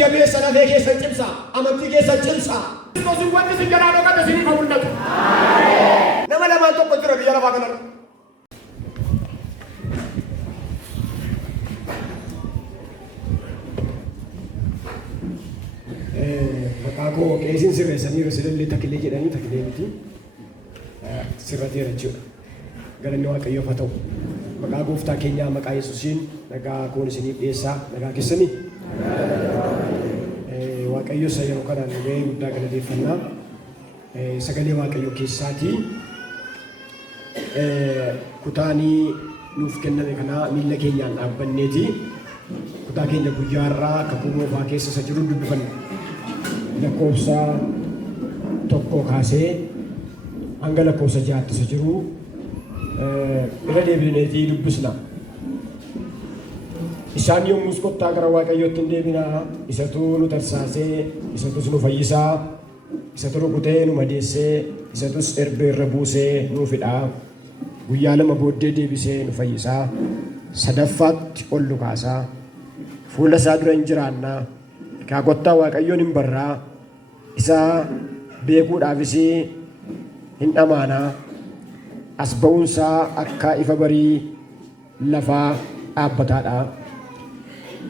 Ijabee sana fee keessa cimsa. Amantii keessa cimsa. Kiristoos wanti si jalaa dhokate si hin mul'atu. Nama lamaan tokko jira biyya lafaa kanarra. Maqaa koo qeesiin sirreessanii resiidallee takilee jedhanii takilee miti sirrateera jechuudha. Galanni Waaqayyoof haa ta'u. Maqaa gooftaa keenyaa maqaa Yesuusiin nagaa koon isiniif dhiyeessaa nagaa keessanii. Waaqayyo isa yeroo kanaan gahee guddaa galateeffannaa. Sagalee Waaqayyoo keessaatii kutaanii nuuf kenname kanaa miilla keenyaan dhaabbanneeti. Kutaa keenya guyyaarraa kakuu moofaa keessa isa jiru dubbifanna. Lakkoofsa tokko kaasee hanga lakkoofsa jaatti isa jiru irra deebineetii dubbisna. Isaan yommus kottaa gara Waaqayyootti hin deebinaa. Isatu nu tarsaasee, isatus nu fayyisaa, isatu rukutee nu madeessee, isatus erbee irra buusee nu fidhaa. Guyyaa lama booddee deebisee nu fayyisaa. Sadaffaatti ol nu kaasaa. Fuula isaa dura hin jiraannaa. Egaa kottaa Waaqayyoon hin barraa. Isaa beekuudhaafis hin dhamaanaa. As ba'uunsaa akka ifa barii lafaa dhaabbataadha.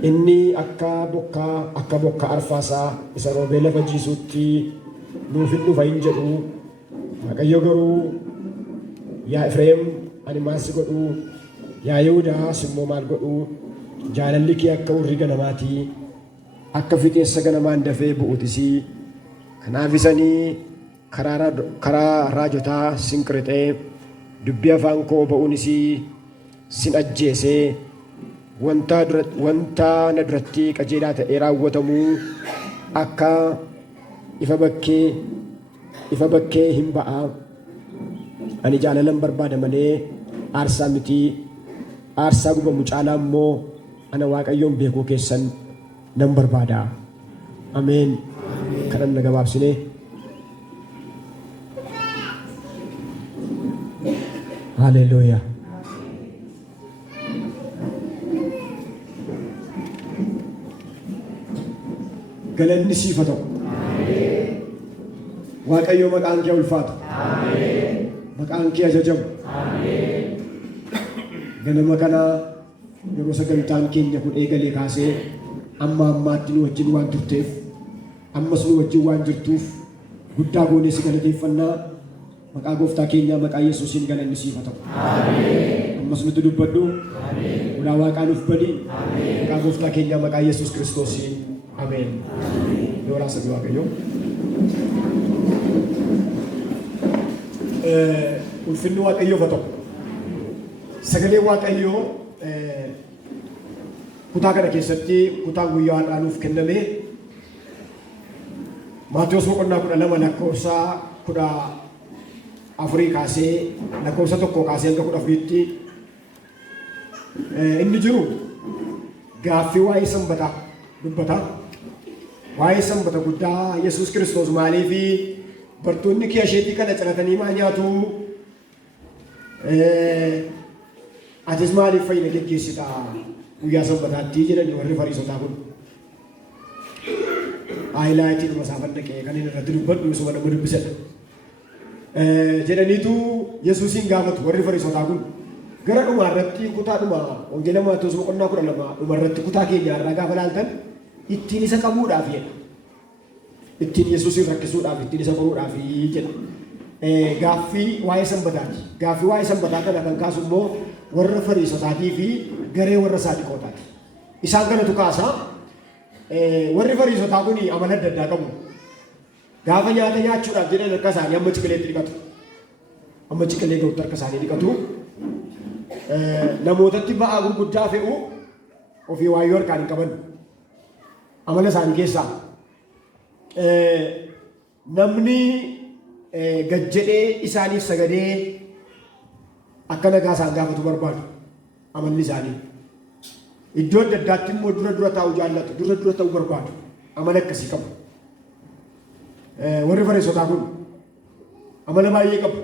Inni akka bokkaa arfaasaa isa roobee lafa jiisuutti nuuf hin dhufa hin jedhu. Waaqayyo garuu yaa Efreem ani maal si godhu? Yaa Yihuudaa simmoo maal godhu? Jaalalli kee akka urrii ganamaatii, akka fixeensa ganamaan dafee bu'uutisii. Kanaaf isanii karaa raajotaa sin qirixee, dubbii afaan koo ba'uunis sin ajjeesee. Wanta na duratti qajeelaa ta'ee raawwatamuu akka ifa bakkee hin ba'a. Ani jaalalan barbaada malee aarsaa miti. Aarsaa gubamu caalaa immoo ana Waaqayyoon beekuu keessan nan barbaada. Ameen. Kanan na gabaabsine. Haleluuyaa. Galanni siif haa ta'u. Waaqayyo maqaan kee ulfaatu. Maqaan kee ajajamu. Ganama kana yeroo sagantaan keenya kun eegalee kaasee amma ammaatti nu wajjin waan turteef, ammas nu wajjin waan jirtuuf guddaa goonee si galateeffannaa. Maqaa gooftaa keenyaa maqaa Yesuusiin galanni siif haa ta'u. Ammas nuti dubbadhu. Ulaa Waaqaa nuuf badi. Maqaa gooftaa keenyaa maqaa Yesuus Kiristoosiin. Ameen. Doora sabi Waaqayyo. Ulfinni Waaqayyoof haa ta'u. Sagalee Waaqayyoo kutaa kana keessatti kutaa guyyaa har'aa nuuf kenname Maatiyos boqonnaa 12 lakkoofsa 14 kaasee lakkoofsa 1 kaasee hanga 14tti inni jiru gaaffii waa'ee sanbataa dubbata. Waa'ee sanbata guddaa Yesuus Kiristoos maaliifi bartoonni kee asheetii kana ciratanii maa nyaatu? Atis maaliif fayyina geggeessita guyyaa sanbataatti jedhani warri Fariisotaa kun. Haayilaayitii dhuma saafan dhaqee kan inni irratti dubbadhu isuma nama dubbisedha. Jedhaniitu Yesuusiin gaafatu warri Fariisotaa kun. Gara dhuma irratti kutaadhuma wangeela Maatiyos boqonnaa 12 dhuma irratti kutaa keenya irraa gaafa laaltan ittiin isa qabuudhaaf jedha. Ittiin Yesuusin rakkisuudhaaf, ittiin isa qoruudhaaf jedha. Gaaffii waa'ee sanbataati. Gaaffii waa'ee sanbataa kana kan kaasu immoo warra Fariisotaatii fi garee warra Saadiqootaati. Isaan kanatu kaasa. Warri Fariisotaa kun amala adda addaa qabu. Gaafa nyaata nyaachuudhaaf jedhan harka isaanii amma ciqileetti dhiqatu. Amma ciqilee ga'utti harka isaanii dhiqatu. Namootatti ba'aa gurguddaa fe'u ofii waayyoo harkaan hin qaban. Amala isaanii keessaa. Namni gad jedhee isaaniif sagadee akka nagaa isaan gaafatu barbaadu amalli isaanii. Iddoo adda addaatti immoo dura taa'uu jaallatu, dura ta'uu barbaadu. Amala akkasii qabu. Warri Fariisotaa kun amala baay'ee qabu.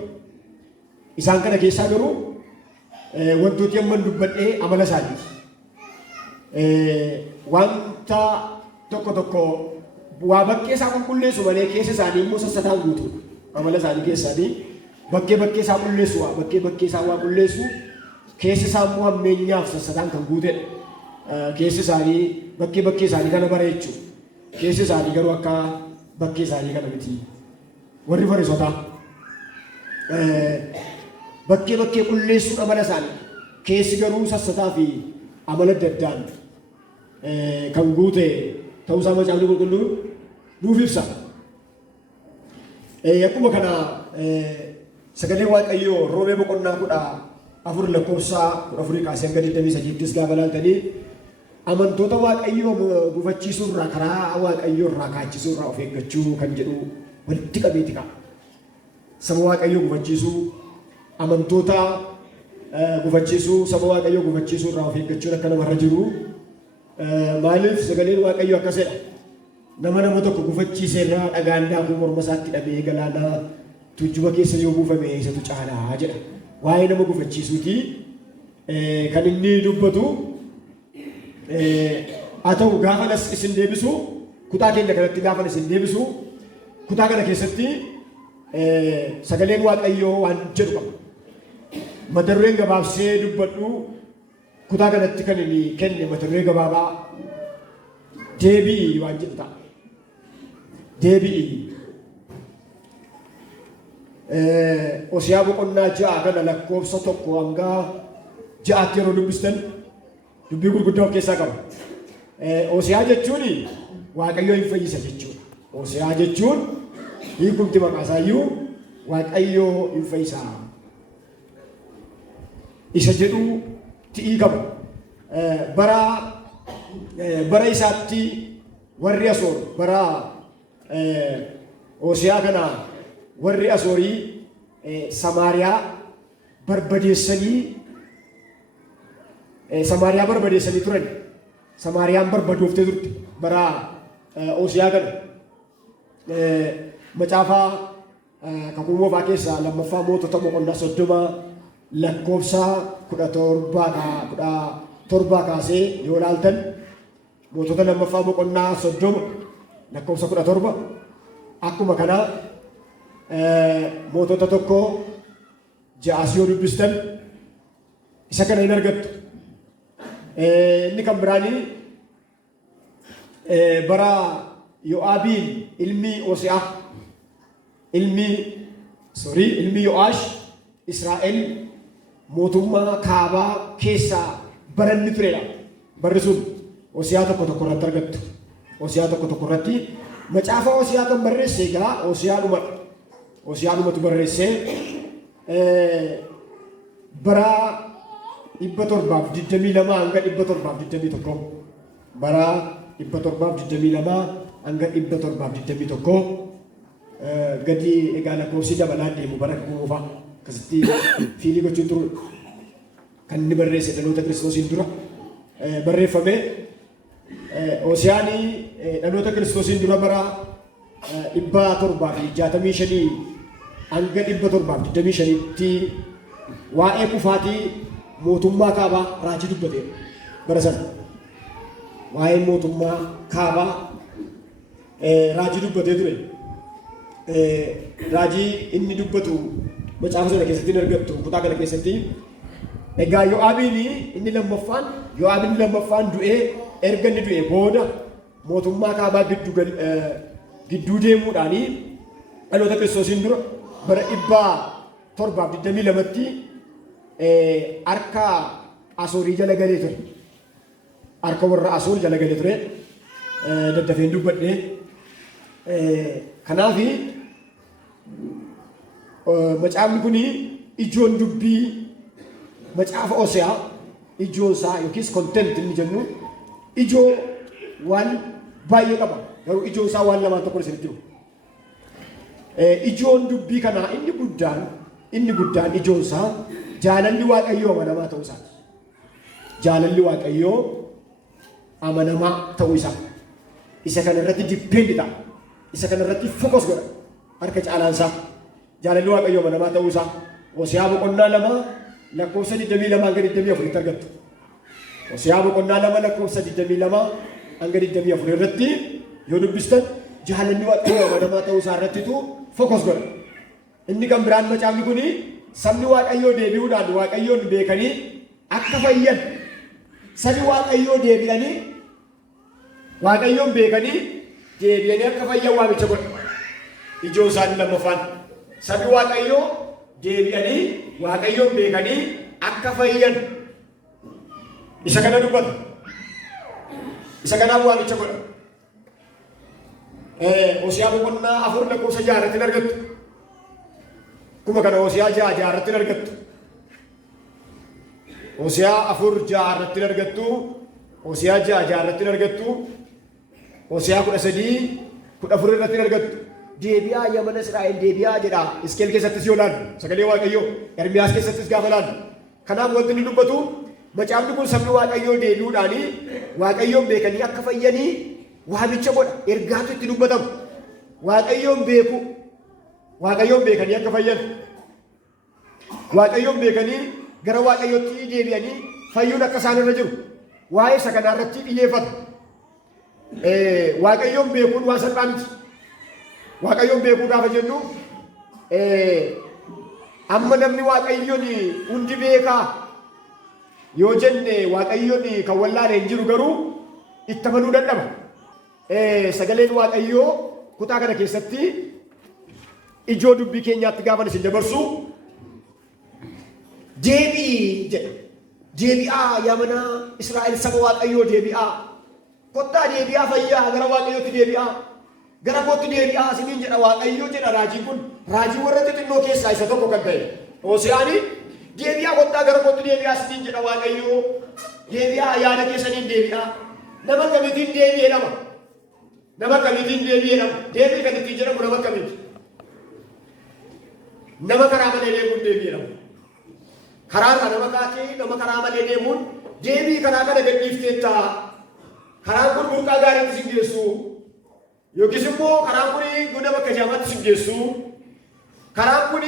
Isaan kana keessaa garuu wantooti amma dubbadhee amala isaaniiti. Wanta tokko waa bakkee isaa qulqulleessu malee keessa isaanii immoo sassataan guutuudha. Amala isaanii keessaanii bakkee isaa qulleessu waa bakkee isaa waa qulleessu keessa isaa immoo hammeenyaaf sassataan kan guutedha. Keessa isaanii bakkee isaanii kana bareechu keessa isaanii garuu akka bakkee isaanii kana miti. Warri Fariisotaa bakkee qulleessuun amala isaanii keessi garuu sassataa fi amala adda addaan kan guute ta'uusaa macaafni qulqulluun nuuf ibsa. Akkuma kana sagalee Waaqayyoo Roomee boqonnaa 14 lakkoofsa 14 kaasee hanga 23 gaafa ilaaltanii amantoota Waaqayyoo gufachiisuu irraa karaa Waaqayyoo irraa kaachisuu irraa of eeggachuu kan jedhu walitti qabeeti qaba. Saba Waaqayyoo gufachiisuu amantoota gufachiisuu saba Waaqayyoo gufachiisuu irraa of eeggachuun akka namarra jiru. Maaliif sagaleen Waaqayyoo akkasidha. Nama tokko gufachiisee irraa dhagaan daakuu morma isaatti hidhamee galaana tuujjuba keessa yoo buufame isatu caalaa jedha. Waa'ee nama gufachiisuuti kan inni dubbatu. Haa ta'u gaafa isin deebisu kutaa keenya kanatti gaafa isin deebisu kutaa kana keessatti sagaleen Waaqayyoo waan jedhu qaba. Mata dureen gabaabsee dubbadhu kutaa kanatti kan inni kenne mata duree gabaabaa deebi'i waan jedhu ta'a. Deebi'i. Hosiyaa boqonnaa 6 kana lakkoofsa 1 hanga 6tti yeroo dubbistan dubbii gurguddaa of keessaa qaba. Hosiyaa jechuun Waaqayyoo hin fayyisa jechuudha. Hosiyaa jechuun hiikumti maqaasaayyuu Waaqayyoo hin fayyisa. Isa jedhu ti'ii qaba. Bara isaatti warri Asoor bara Hosiyaa kana warri Asoorii Samaariyaa barbadeessanii turan. Samaariyaan barbadooftee turte bara Hosiyaa kana. Macaafa kakuu moofaa keessaa lammaffaa mootota boqonnaa 30 lakkoofsa 17 kaasee yoo ilaaltan mootota lammaffaa boqonnaa 30 lakkoofsa 17 akkuma kanaa mootota tokko 6 yoo dubbistan isa kana hin argattu. Inni kan biraanii bara Yo'aabiin ilmi Hosiyaa ilmi Yo'aash Israa'el mootummaa kaabaa keessaa baranni turedha. Barri sun Hosiyaa tokko irratti argattu. Hosiyaa tokko irratti macaafa Hosiyaa kan barreesse egaa Hosiyaadhumatu barreessee bara 722 hanga 721 bara 722 hanga 721 gadi egaa lakkoofsi dabalaa deemu bara kuufa akkasitti fiilii gochuun turu kan inni barreesse dhaloota Kiristoosiin dura barreeffame. Hosiyaan dhaloota Kiristoosiin dura bara 765 hanga 725tti waa'ee kufaatii mootummaa kaabaa raajii dubbate bara sana. Waa'ee mootummaa kaabaa raajii dubbatee ture. Raajii inni dubbatu macaafa sana keessatti hin argattu kutaa kana keessatti. Egaa Yo'aabiin inni lammaffaan du'ee erga inni du'e booda mootummaa kaabaa gidduu deemuudhaanii dhaloota Kiristoosiin dura bara 722tti harka Asoorii jala galee ture. Harka warra Asoor jala galee ture. Daddafeen dubbadhee. Kanaaf macaafni kun ijoon dubbii macaafa Hosiyaa ijoon isaa yookiis kontent inni jennu ijoo waan baay'ee qaba. Garuu ijoon isaa waan lamaan tokko isinitti jiru. Ijoon dubbii kanaa inni guddaan ijoon isaa jaalalli Waaqayyoo amanamaa ta'uu isaati. Jaalalli Waaqayyoo amanamaa ta'uu isaa. Isa kana irratti dippendi ta'a. Isa kana irratti fokus godha. Harka caalaan isaa jaalalli Waaqayyoo amanamaa ta'uu isaa. Hosiyaa boqonnaa 2 lakkoofsa 22 hanga 24 argattu. Hosiyaa boqonnaa 2 lakkoofsa 22 hanga 24 irratti yoo dubbistan jaalalli waaqayyoo amanamaa ta'uu isaa irrattitu fokus godha. Inni kan biraan macaafni kuni sabni waaqayyoo deebi'uudhaan waaqayyoon beekanii akka fayyan sabni waaqayyoo deebi'anii waaqayyoon beekanii deebi'anii akka fayyan waamicha godha. Ijoo isaanii lammaffaan sabni waaqayyoo deebi'anii waaqayyoon beekanii akka fayyan isa kana dubbata. Isa kanaaf waamicha godha. Hosiyaa boqonnaa 4 lakkoofsa 6 irratti argattu. Kuma kana Hosiyaa 6 irratti argattu. Hosiyaa 4 6 irratti argattu. Hosiyaa 6 irratti argattu. Hosiyaa 13 14 irratti argattu. Deebi'aa yaa mana Israa'el deebi'aa jedha. Iskeel keessattis yoo ilaallu sagalee Waaqayyoo Ermiyaas keessattis gaafa ilaallu. Kanaaf wanti inni dubbatu macaafni kun sabni waaqayyoo deebi'uudhaanii waaqayyoon beekanii akka fayyanii waamicha godha. Ergaatu itti dubbatamu. Waaqayyoon beeku. Waaqayyoon beekanii akka fayyan. Waaqayyoon beekanii gara waaqayyootti deebi'anii fayyuun akka isaan irra jiru. Waa'ee isa kanaa irratti xiyyeeffata. Waaqayyoon beekuun waan salphaa miti. Waaqayyoon beekuu gaafa jennu amma namni waaqayyoon hundi beekaa yoo jenne waaqayyoon kan wallaane hin jiru garuu itti amanuu dadhaba. Sagaleen waaqayyoo kutaa kana keessatti ijoo dubbii keenyaatti gaafan isin dabarsu deebi'i jedha. Deebi'aa yaa mana Israa'el saba waaqayyoo deebi'aa. Kottaa deebi'aa fayyaa gara waaqayyootti deebi'aa. Gara kootti deebi'aa isiniin jedha waaqayyoo jedha raajiin kun. Raajii warra xixinnoo keessaa isa tokko kan ta'e. Hoosiyaanii deebi'aa kottaa gara kootti deebi'aa isiniin jedha waaqayyoo. Deebi'aa yaada keessaniin deebi'aa. Nama kamiitiin deebi'ee nama. Nama kamiitiin deebi'ee nama. Deebii kan ittiin jedhamu nama kamiiti. Nama karaa malee deemuun deebi'ee nama. Karaarra nama kaatee nama karaa malee deemuun deebii karaa kana gadhiifteettaa. Karaan kun burqaa gaariitti sin geessu. Yookiis immoo karaan kun gunda bakka jaamaatti sin geessu. Karaan kun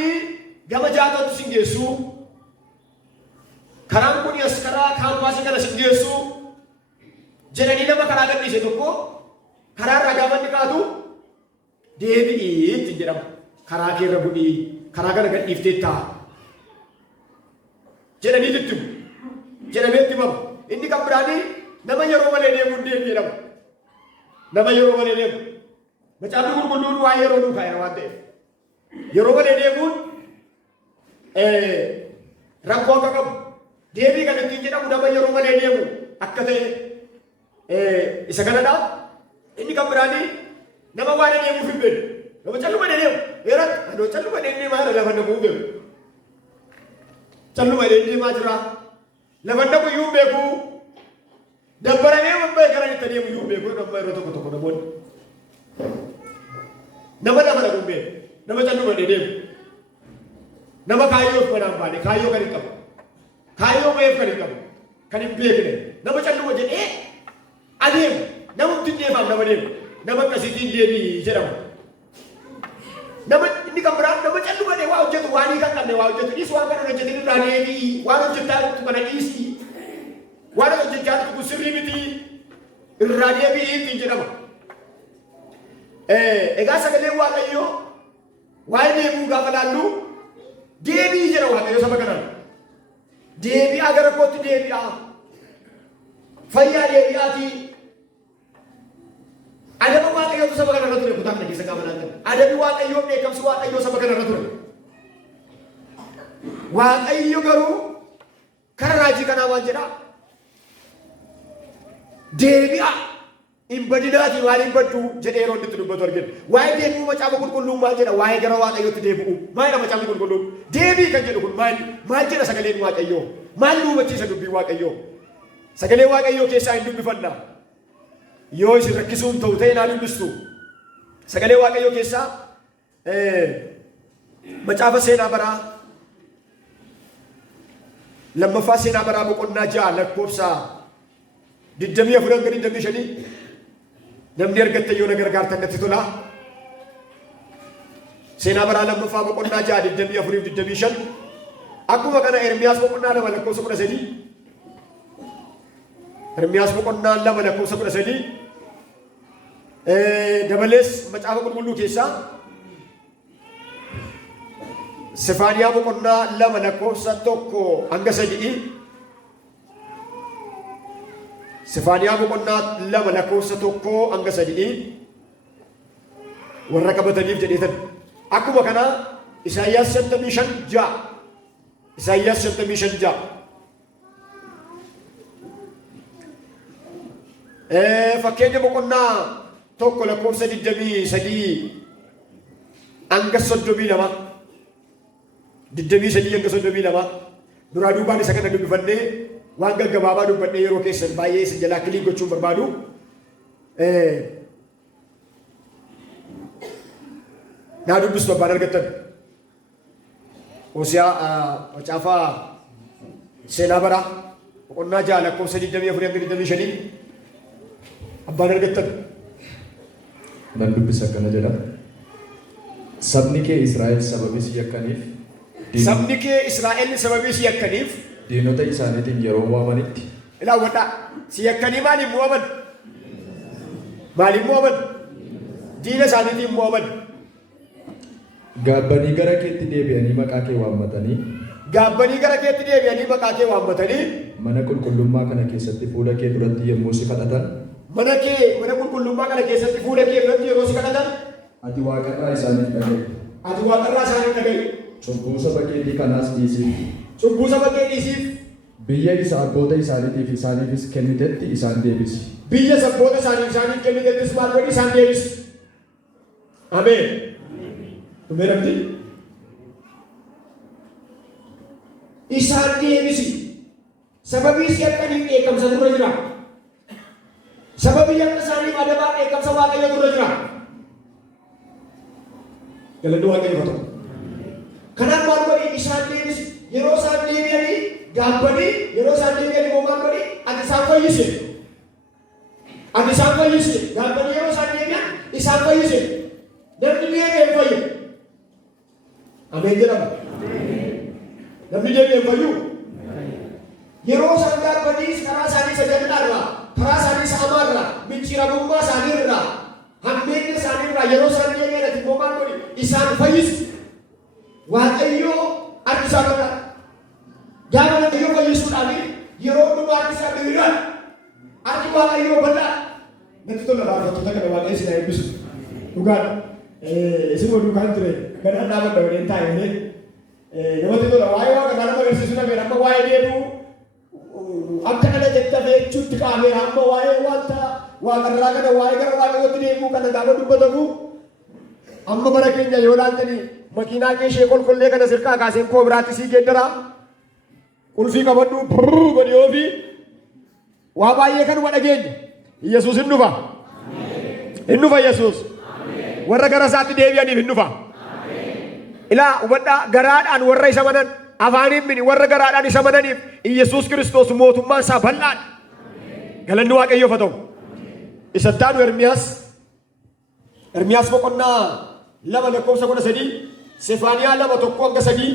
gama jaatatti sin geessu. Karaan kun as karaa kaampaasii kana sin geessu. Jedhanii nama karaa gadhiise tokko karaarraa gaafa inni kaatu deebi'ii itti jedhama. Karaa keerra bu'ii karaa kana gadhiifteettaa. Jedhanii itti himu. Jedhamee itti himamu. Inni kan biraanii nama yeroo malee deemuun deebi'ee jedhama. Nama yeroo malee deemu. Macaafni qulqulluun waa'ee yeroo nuu kaa'eera waan ta'eef. Yeroo malee deemuun rakkoo akka qabu. Deebii kan ittiin jedhamu nama yeroo malee deemu akka ta'e isa kanadha. Inni kan biraanii nama waan deemuuf hin beeku. Nama calluma deemu. Eeratti adoo calluma deemee lafa namuu beeku. Calluma deemaa jira. Lafa namu iyyuu beeku. Dabbaramee wabbaa gara itti deemu iyyuu beeku. Nama yeroo tokko tokko namoonni. Nama lafa dhabuun beeku. Nama calluma deemu. Nama kaayyoo manaan baane kaayyoo kan hin qabu. Kaayyoo ba'eef kan hin qabu. Kan hin beekne. Nama calluma jedhee adeemu. Nama ittiin deemaaf nama deemu. Nama akkasiitiin deebii jedhama. Nama inni kan biraan nama calluma waa hojjetu waan hin qabne waa hojjetu dhiis waan kana hojjetin irraa deebii waan hojjetaa jirtu kana dhiisi. Waan hojjechaa jirtu sirrii miti irraa deebii ittiin jedhama. Egaa sagaleen waaqayyoo waa'ee deemuu gaafa laallu deebii jedha waaqayyoo saba kanaan. Deebi'aa gara kootti deebi'aa. Fayyaa deebi'aatii. Adaba waaqayyootu saba kana irra ture kutaa kana keessa gaafa laaltan. Adabi waaqayyoo beekamsi waaqayyoo saba kana irra ture. Waaqayyo garuu kara raajii kanaa waan jedhaa. Deebi'aa. In badinaati maaliin baddu jedhee yeroo itti dubbatu argina. Waa'ee deebi'uu macaafa qulqulluun maal jedha? Waa'ee gara waaqayyootti deebi'u. Maalidha macaafni qulqulluun? Deebii kan jedhu kun maal jedha sagaleen waaqayyoo? Maal nu hubachiisa dubbii waaqayyoo? Sagalee waaqayyoo keessaa hin dubbifanna. Yoo isin rakkisuun ta'u ta'e naa dubbistu. Sagalee waaqayyoo keessaa macaafa seenaa baraa lammaffaa seenaa baraa boqonnaa 6 lakkoofsa 24 hanga 25 namni argatte yoo na gargaartan natti tola. Seenaa baraa lammaffaa boqonnaa 6 24 25 akkuma kana Ermiyaas boqonnaa 2 lakkoofsa 13 Ermiyaas boqonnaa lama lakkoofsa 13 dabalees macaafa qulqulluu keessaa Sefaaniyaa boqonnaa lama lakkoofsa 1 hanga 3 Sefaaniyaa boqonnaa lama lakkoofsa 1 hanga 3 warra qabataniif jedheetan akkuma kana Isaayyaas 55 Isaayyaas 55 fakkeenya boqonnaa 1 lakkoofsa 23 hanga 32 23 hanga 32 duraa duubaan isa kana dubbifannee waan gaggabaabaa dubbannee yeroo keessan baay'ee isin jalaa kilii gochuun barbaadu naa dubbistu abbaan argattan Hosiyaa macaafaa seenaa baraa boqonnaa 6 lakkoofsa 24 hanga 25 abbaan argattan nan dubbisa akkana jedha sabni kee Israa'el sababii si yakkaniif sabni kee Israa'el sababii si yakkaniif diinota isaaniitiin yeroo waamanitti ilaawwadhaa si yakkanii maaliif waaman diina isaaniitiin waaman gaabbanii gara keetti deebi'anii maqaa kee waammatanii mana qulqullummaa kana keessatti fuula kee duratti yommuu si kadhatan mana qulqullummaa kana keessatti fuula kee duratti yeroo si kadhatan ati waaqarraa isaaniif dhaga'i cubbuu saba keetii kanaas dhiisiif biyya isa abboota isaaniifis kennitetti isaan deebisi biyya abboota isaaniif kennitettis maal godhi isaan deebisi ameen Tumeeramti isaan deebisi sababii si akkaniif dheekkamsa dura jira sababii akka isaaniif adabaa dheekkamsa Waaqayyo dura jira galanni Waaqayyo haa ta'u kanaaf maal godhi isaan deebisi yeroo isaan deebi'anii gaabbanii yeroo isaan deebi'anii moo maal godhi ati isaan fayyise gaabbanii yeroo isaan deebi'an isaan fayyise namni deebi'een fayyu ameen jedhama namni deebi'een fayyu yeroo isaan gaabbanii karaa isaanii sagantaarraa karaa isaanii saamaarraa micciiramummaa isaaniirraa hammeenya isaaniirraa yeroo isaan deebi'an ati moo maal godhi isaan fayyisu Waaqayyo harki isaa kana gaafa Waaqayyo fayyisuudhaan yeroo hundumaa harki isaa diriiraan harki Waaqayyo bal'aa natti tola raaffattoota kana Waaqayyo isin haa eebbisu dhugaadha isin wal duukaan ture gad dhaabadha waliin taa'ee namatti tola waa'ee waaqa kana agarsiisu dhabeera amma waa'ee deemuu akka kana jettafee jechuutti qaameera amma waa'ee wanta waaqarraa kana waa'ee gara Waaqayyootti deemuu kana gaafa dubbatamu amma bara keenya yoo laantanii makiinaa kee ishee qolqollee kana sirkaa kaaseen koo biraatti sii geeddaraa qulfii qabadhu godhi ofii waa baay'ee kanuma dhageenya Yesuus hin dhufa Yesuus warra gara isaatti deebi'aniif hin dhufa ilaa hubadhaa garaadhaan warra isa manan afaaniin mini warra garaadhaan isa mananiif Yesuus Kiristoos mootummaan isaa bal'aadha galanni Waaqayyoof haa ta'u isa taanu Ermiyaas boqonnaa lama lakkoofsa 13 Sefaaniyaa 1 hanga 3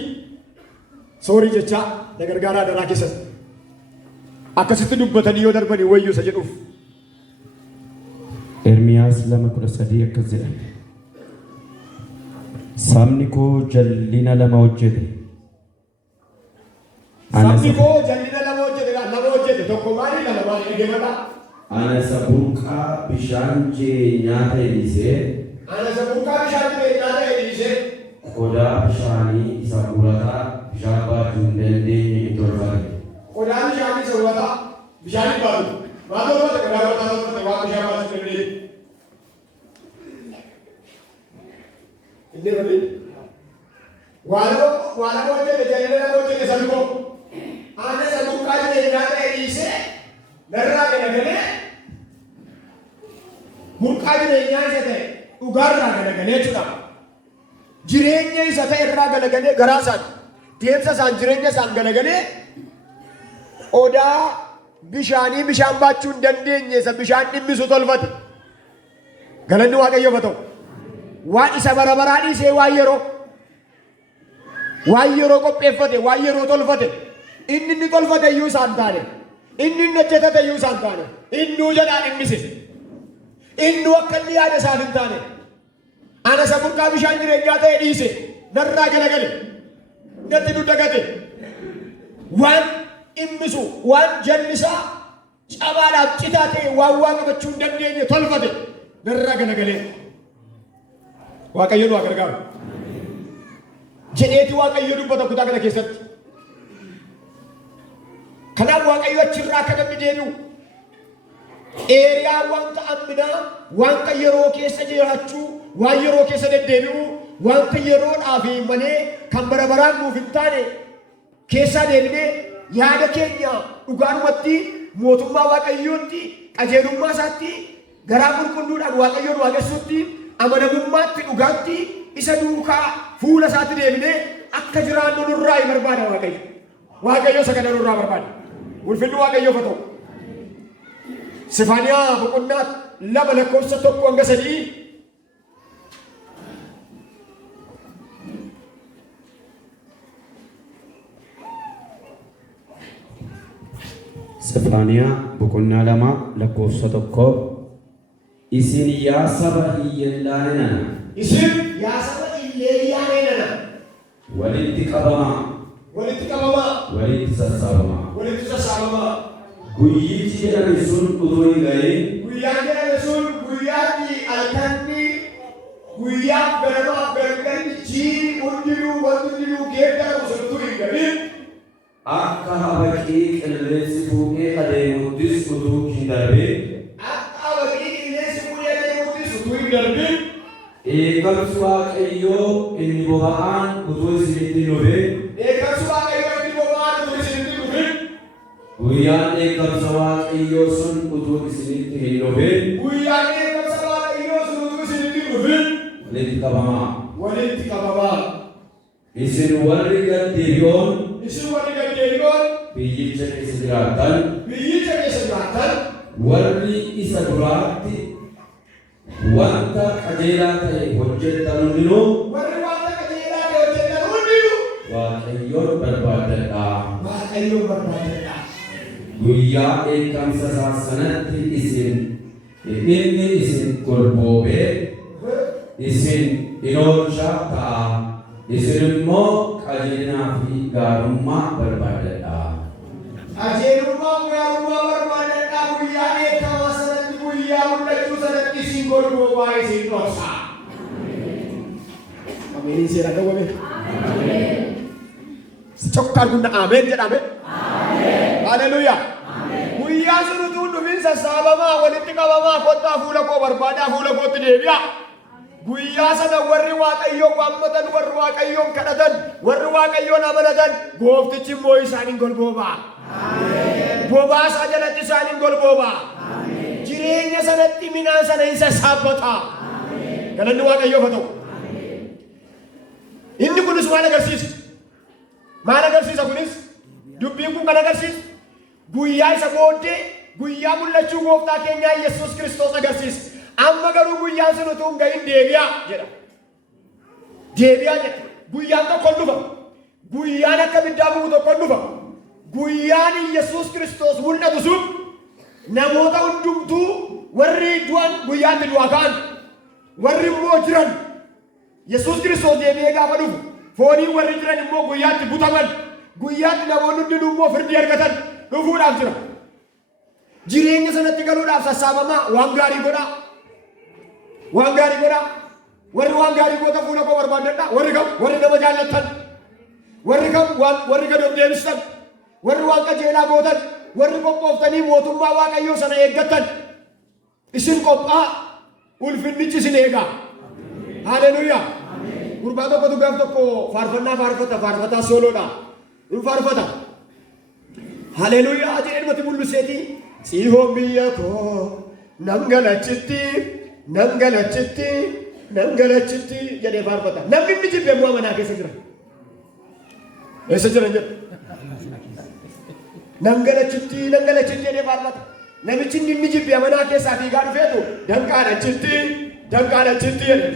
soorii jecha gargaaraa daraa keessatti akkasitti dubbatanii yoo darbanii wayyuu isa jedhuuf Ermiyaas 2:13 akkas jedha sabni koo jallina lama hojjete tokko maali lama maali eegamata ana saburqaa bishaan jee nyaata elisee qodaa bishaanii isa gurataa bishaan baachuu hin dandeenye hin tolfate. Qodaan bishaanii isa gurataa bishaan hin baatu. Maal tolfate qodaa gurataa tolfate waan bishaan baachuu hin dandeenye. Inni malee waan hojjete jalina nama hojjete sabni koo ana isa burqaa jee nyaata elisee narraa galagalee burqaa jireenyaa isa ta'e dhugaarraa galagalee jechuudha. Jireenya isa ta'e irraa galagalee garaa isaati deemsa isaan jireenya isaan galagalee odaa bishaanii bishaan baachuu hin dandeenye isa bishaan dhimmisu tolfate galanni Waaqayyoof haa ta'u waan isa bara baraa dhiisee waan yeroo qopheeffate waan yeroo tolfate inni tolfate iyyuu isaan taane inni hojjetate iyyuu isaan taane innuu jedhaan innise innuu akka inni yaada isaan hin taane ana isa burqaa bishaan jireenyaa ta'e dhiise narraa galagale natti nu dagate waan immisu waan jallisaa cabaadhaaf citaa ta'e waan waa qabachuu hin dandeenye tolfate narraa galagalee Waaqayyo nu haa gargaaru jedheeti Waaqayyo dubbata kutaa kana keessatti. Kanaaf Waaqayyo achirraa akka namni deebi'u eeriyaa wanta amminaa wanta yeroo keessa jiraachuu waan yeroo keessa deddeebi'u wanta yeroodhaaf malee kan bara baraan nuuf hin taane keessaa deebinee yaada keenya dhugaadhumatti mootummaa Waaqayyootti qajeelummaa isaatti garaa qulqulluudhaan Waaqayyo nu agarsiisutti amanamummaatti dhugaatti isa duukaa fuula isaatti deebinee akka jiraannu nurraa barbaada Waaqayyo. Waaqayyo isa kana nurraa barbaada. Ulfinni Waaqayyoof haa ta'u. Sefaaniyaa boqonnaa 2:1-3 Sefaaniyaa boqonnaa 2:1 Isin yaa saba hiyyeeyyii nana. Isin yaa saba hiyyeeyyii nana. Walitti qabamaa. Walitti qabamaa. Walitti sassaabamaa. Walitti sassaabamaa. Guyyichi jedhame sun utuu hin gahin. Guyyaan jedhame sun guyyaatti alkanni guyyaaf garamaaf gargarri jiini hundinuu wanti hundinuu geeddaramu sun utuu hin gahin. Akka habaqii qilleensi fuudhee adeemuttis utuu hin darbin. Akka habaqii qilleensi fuudhee adeemuttis utuu hin darbin. Eegamsi Waaqayyoo inni boba'aan utuu isinitti hin dhufin. Eegamsi Waaqayyoo inni boba'aan utuu isinitti hin dhufin. Guyyaan eegamsa Waaqayyoo sun utuu isinitti hin dhufin. Guyyaan eegamsa Waaqayyoo sun utuu isinitti hin dhufin. Walitti qabamaa. Walitti qabamaa. Isin warri gaddeebi'oon. Isin warri gaddeebi'oon. Biyyicha keessa jiraattan. Biyyicha keessa jiraattan. Warri isa duraatti wanta qajeelaa ta'e hojjettan hundinuu. Warri wanta qajeelaa ta'e hojjettan hundinuu. Waaqayyoon barbaadadhaa. Waaqayyoon barbaadadhaa. Guyyaa eegamsa isaa sanatti inni isin golboobee isin in oolchaa ta'a. Isin immoo qajeelaa fi gaarummaa barbaadadhaa. Qajeelummaa gaarummaa barbaadadhaa guyyaa eegamaa sanatti guyyaa mul'achuu sanatti isin golboobaa isin dhoksaa. Ameen seera gawwame. Cokkaan kun ameen jedhame. Haleluuyaa. Guyyaa sun utuu dhufin sassaabamaa walitti qabamaa kottaa fuula koo barbaadaa fuula kootti deebi'a. Guyyaa sana warri Waaqayyoon waammatan warri Waaqayyoon kadhatan warri Waaqayyoon amanatan gooftichi immoo isaaniin golboobaa. Bobaa isaa jalatti isaaniin golboobaa. Jireenya sanatti minaan sana hin sassaabbata. Galanni Waaqayyoof haa ta'u. Inni kunis maal agarsiisa? Maal agarsiisa kunis? Dubbiin kun kan agarsiisu guyyaa isa booddee guyyaa mul'achuu gooftaa keenyaa Yesuus Kiristoos agarsiisa. Amma garuu guyyaan sun utuu hin gahin deebi'aa jedha. Deebi'aa jedha. Guyyaan tokko dhufa. Guyyaan akka biddaa bu'u tokko dhufa. Guyyaan Yesuus Kiristoos mul'atu sun namoota hundumtuu warri du'an guyyaatti du'aa ka'an. Warri immoo jiran Yesuus Kiristoos deebi'ee gaafa dhufu fooniin warri jiran immoo guyyaatti butaman. Guyyaatti namoonni hundinuu immoo firdii argatan dhufuudhaaf jira. Jireenya sanatti galuudhaaf sassaabamaa waan gaarii godhaa. Waan gaarii godhaa. Warri waan gaarii goota fuula koo barbaadadhaa. Warri kam warri nama jaallattan. Warri kam warri gad of deebistan. Warri waan qajeelaa gootan. Warri qophooftanii mootummaa Waaqayyoo sana eeggattan. Isin qophaa ulfinnichi isin eegaa. Haleluuyaa. Gurbaa tokkotu gaaf tokko faarfannaa faarfataa sooloodha. In faarfata. Haleluuyaa jedhee dhumatti mul'iseeti. Tsiyoon biyya koo nan galachitti jedhee faarfata. Namni inni jibbee bu'aa manaa keessa jira. Eessa jiran jedha. Nan galachitti jedhee faarfata. Namichi inni jibbee manaa keessaa fiigaa dhufeetu danqaadhachitti jedhe.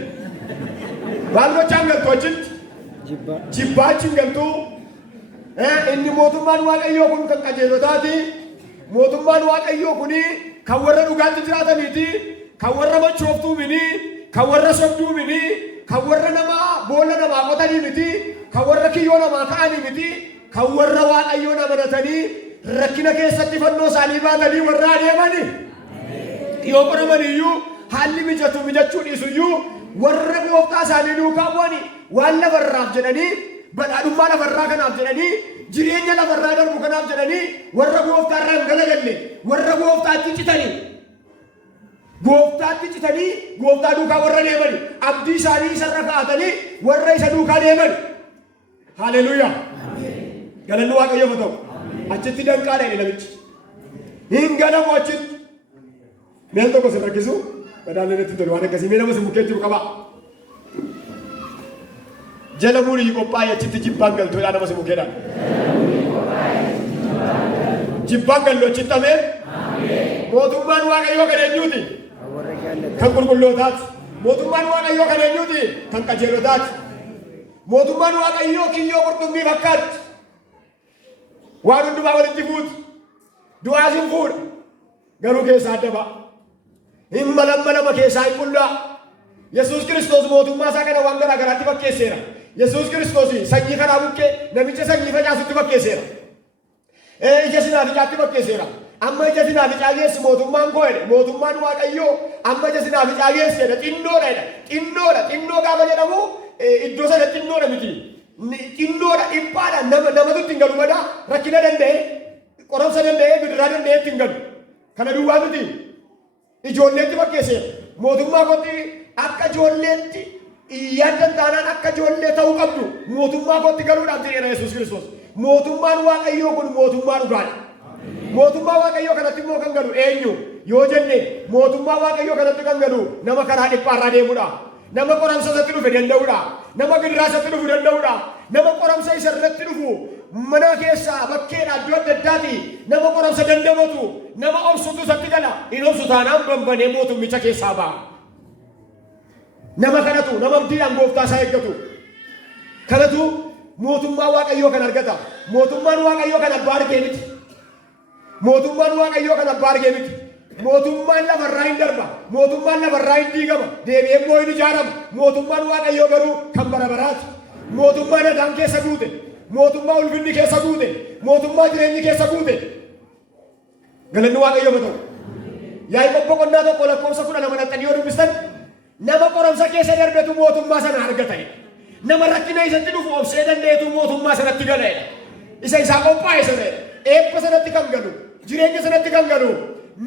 Maal gochaan galtuu achitti? Jibbaachiin galtuu. Inni mootummaan Waaqayyoo kun kan qajeelotaati. mootummaan waaqayyoo kuni kan warra dhugaatti jiraataniiti, kan warra machooftuu miti, kan warra sobduu miti, kan warra namaa boolla namaa qotanii miti, kan warra kiyyoo namaa ka'anii miti, kan warra waaqayyoon amanatanii rakkina keessatti fannoo isaanii baatanii warra adeemani. Yoo qoraman iyyuu haalli mijachuu dhiisu iyyuu warra gooftaa isaanii duukaa bu'anii waan lafarraaf jedhanii badhaadhummaa lafarraa kanaaf jedhanii jireenya lafarraa darbu kanaaf jedhanii warra gooftaa irraa hin galagalle warra gooftaatti citanii gooftaa duukaa warra deemani abdii isaanii isarra kaa'atanii warra isa duukaa deemani. Haleluuyaa! Galanni Waaqayyoof haa ta'u. Achitti danqaadha inni namichi. Hin galamu achitti. Meel tokko sin rakkisu badaan irratti tolu waan akkasii mee nama sin bukkee jiru qaba. Jala muurii qophaa'ee achitti jibbaan galtuudha nama sin bukkeedhaan. Jibbaan gallu achitti ameen. Mootummaan Waaqayyoo kan eenyuuti? Kan qulqullootaati. Mootummaan Waaqayyoo kan eenyuuti? Kan qajeelotaati. Mootummaan Waaqayyoo kiyyoo qurxummii fakkaatti. Waan hundumaa walitti fuuti. Du'aas hin fuudha. Garuu keessaa adda ba'a. Hin malama keessaa hin qullaa. Yesuus Kiristoos mootummaa isaa kana waan garaa garaatti fakkeesseera. Yesuus Kiristoos sanyii karaa bukkee namicha sanyii facaasutti fakkeesseera. Ija sinaaficaatti fakkeesseera. Amma ija sinaaficaa geessi mootummaan koo jedhe. Mootummaan Waaqayyoo amma ija sinaaficaa geessi jedha. Xinnoodha. Xinnoo gaafa jedhamu iddoo sana xinnoodha miti. Xinnoodha dhiphaadha namatu ittiin galu madaa rakkina danda'e qoramsa danda'e bidiraa danda'e ittiin galu. Kana duwwaa miti. Ijoolleetti fakkeesseera. Mootummaa kootti akka ijoolleetti yaaddan taanaan akka ijoollee ta'uu qabdu mootummaa kootti galuudhaaf jedheera Yesuus Kiristoos. Mootummaan Waaqayyoo kun mootummaa dhugaadha. Mootummaa Waaqayyoo kanatti immoo kan galu eenyu yoo jenne mootummaa Waaqayyoo kanatti kan galu nama karaa dhiphaarraa deemudha. Nama qoramsa isatti dhufe danda'udha. Nama gidiraa isatti dhufu danda'udha. Nama qoramsa isa irratti dhufu mana keessaa bakkeedha iddoo adda addaati. Nama qoramsa dandamatu nama obsutu isatti gala. Hin obsu taanaan bambanee mootummicha keessaa ba'a. Nama kanatu nama abdiidhaan gooftaa isaa eeggatu. Kanatu mootummaa Waaqayyoo kan argata. Mootummaan Waaqayyoo kan abbaa argee miti. Mootummaan Waaqayyoo kan abbaa argee miti. Mootummaan lafarraa hin darba. Mootummaan lafarraa hin diigama. Deebi'ee immoo hin ijaarama. Mootummaan Waaqayyoo garuu kan bara baraati. Mootummaa nadaan keessa guute. Mootummaa ulfinni keessa guute. Mootummaa jireenyi keessa guute. Galanni Waaqayyoof haa ta'u. Yaa'ii boqonnaa tokko lakkoofsa 12 naxxanii yoo dubbistan nama qoramsa keessa darbetu mootummaa sana argata. Nama rakkina isatti dhufu obsee danda'etu mootummaa sanatti gala'edha. Isaa qophaa'e sanadha. Eebba sanatti kan galu. Jireenya sanatti kan galu.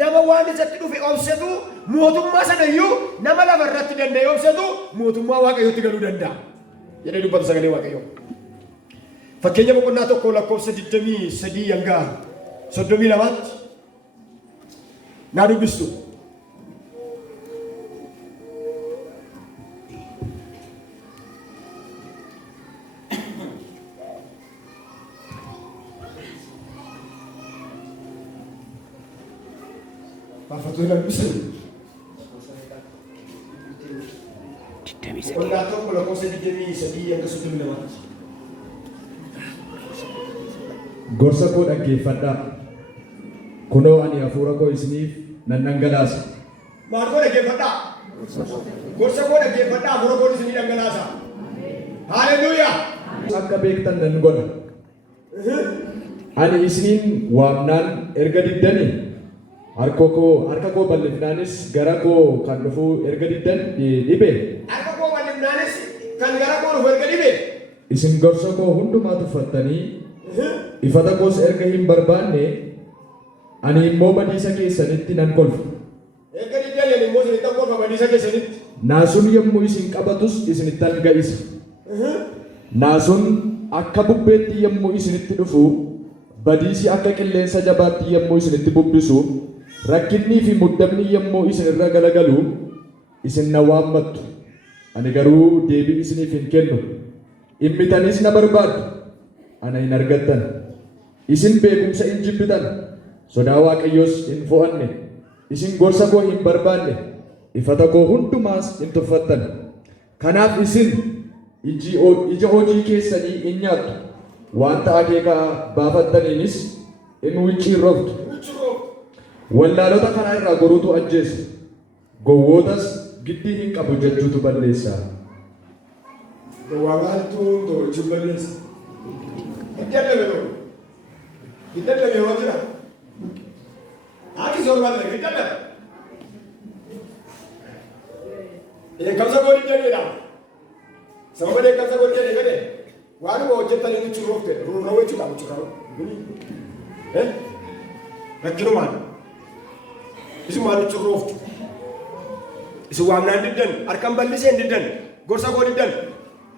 Nama waan isatti dhufe obsetu mootummaa sana iyyuu nama lafarratti danda'e obsetu mootummaa Waaqayyootti galuu danda'a. Jedhee dubbata sagalee Waaqayyoo. Fakkeenya boqonnaa tokko lakkoofsa 23 hanga 32tti naa dubbistu. Fafattuu hin dubbisani. Boqonnaa tokko lakkoofsa 23 hanga 32tti. Gorsa koo dhaggeeffadhaa. Kunoo ani hafuura koo isiniif nan dhangalaasa. Maal koo dhaggeeffadhaa? Gorsa koo dhaggeeffadhaa hafuura koo isinii dhangalaasa. Haleluuyaa! Akka beektan nan godha. Ani isiniin waamnaan erga diddanii harka koo bal'ifnaanis gara koo kan dhufu erga diddan dhibe. Harka koo bal'ifnaanis kan gara koo dhufu erga dhibe. Isin gorsa koo hundumaa tuffattanii ifata koos erga hin barbaanne ani immoo badiisa keessanitti nan kolfa. Erga diddanii immoo isinitti kolfa badiisa keessanitti. Naasuun yommuu isin qabatus isinittan ga'isa. Naasuun akka bubbeetti yommuu isinitti dhufu badiisi akka qilleensa jabaatti yommuu isinitti bubbisu rakkinnii fi muddamni yommuu isin irra galagalu isin na waammattu. Ani garuu deebii isiniif hin kennu. Immitanis na barbaaddu. Ana hin argattan. Isin beekumsa hin jibbitan. Sodaa Waaqayyoos hin fo'anne. Isin gorsa koo hin barbaanne. Ifata koo hundumaas hin tuffattan. Kanaaf isin ija hojii keessanii hin nyaattu. Wanta akeekaa baafattaniinis hin wicciirroftu. Wallaalota kana irraa goruutu ajjeesa. Gowwootas giddii hin qabu jechuutu balleessa. Gowwaaltu tolchuu balleessa. Giddalame yoo jira. Haati soorbaadha giddalame. Kamsa godhi jedheedha. Sababa kamsa godhi jedhee jedhee waan hojjetan inni churoofte ruuroo jechuudha mucukaaru. Rakkinumaan isumaan churooftu. Isu waamnaan diddan harkaan bal'iseen diddan gorsa koo diddan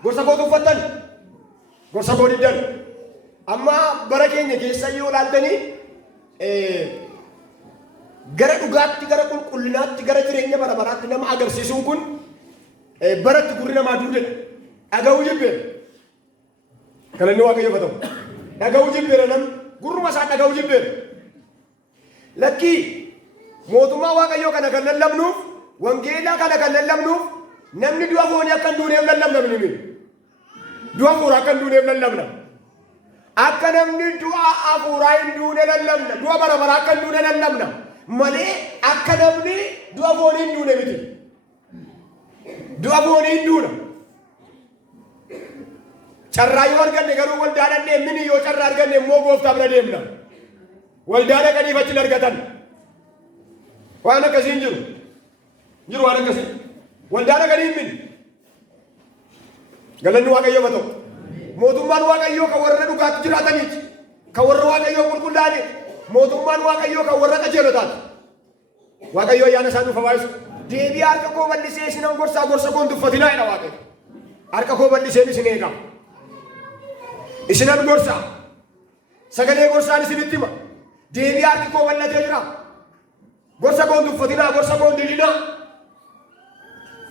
gorsa koo tuffattan gorsa koo diddan. Amma bara keenya keessa yoo ilaaltanii gara dhugaatti gara qulqullinaatti gara jireenya bara baraatti nama agarsiisuun kun baratti gurri namaa duudedha. Dhaga'uu jibbeera. Galanni Waaqayyoof haa ta'u. Dhaga'uu jibbeera namni gurruma isaa dhaga'uu jibbeera. Lakkii mootummaa Waaqayyoo kana kan lallabnuuf wangeelaa kana kan lallabnuuf namni du'a foonii akka hin duuneef lallabna mini. Du'a hafuuraa akka hin duuneef lallabna. Akka namni du'a hafuuraa hin duune lallabna. Du'a bara baraa akka hin duune lallabna. Malee akka namni du'a foonii hin duune miti. Du'a foonii hin duuna. Carraa yoo arganne garuu waldaa dhannee mini yoo carraa arganne immoo gooftaa bira deemna. Waldaa dhaqanii achiin argatan. Waan akkasii hin jiru. Jiru waan akkasii. Waldaa dhaqanii hin mini. Galanni Waaqayyoof haa ta'u. Mootummaan Waaqayyoo kan warra dhugaatti jiraataniiti. Kan warra Waaqayyoo qulqullaa'aniiti. Mootummaan Waaqayyoo kan warra qajeelotaati. Waaqayyoo ayyaana isaa nuuf habaayisu. Deebii harka koo bal'isee isinan gorsaa gorsa koo hin tuffatinaa jedha Waaqayyo. Harka koo bal'iseen isin eega. Isinan gorsaa. Sagalee gorsaan isinitti hima. Deebii harki koo bal'atee jira. Gorsa koo hin tuffatinaa, gorsa koo hin didinaa.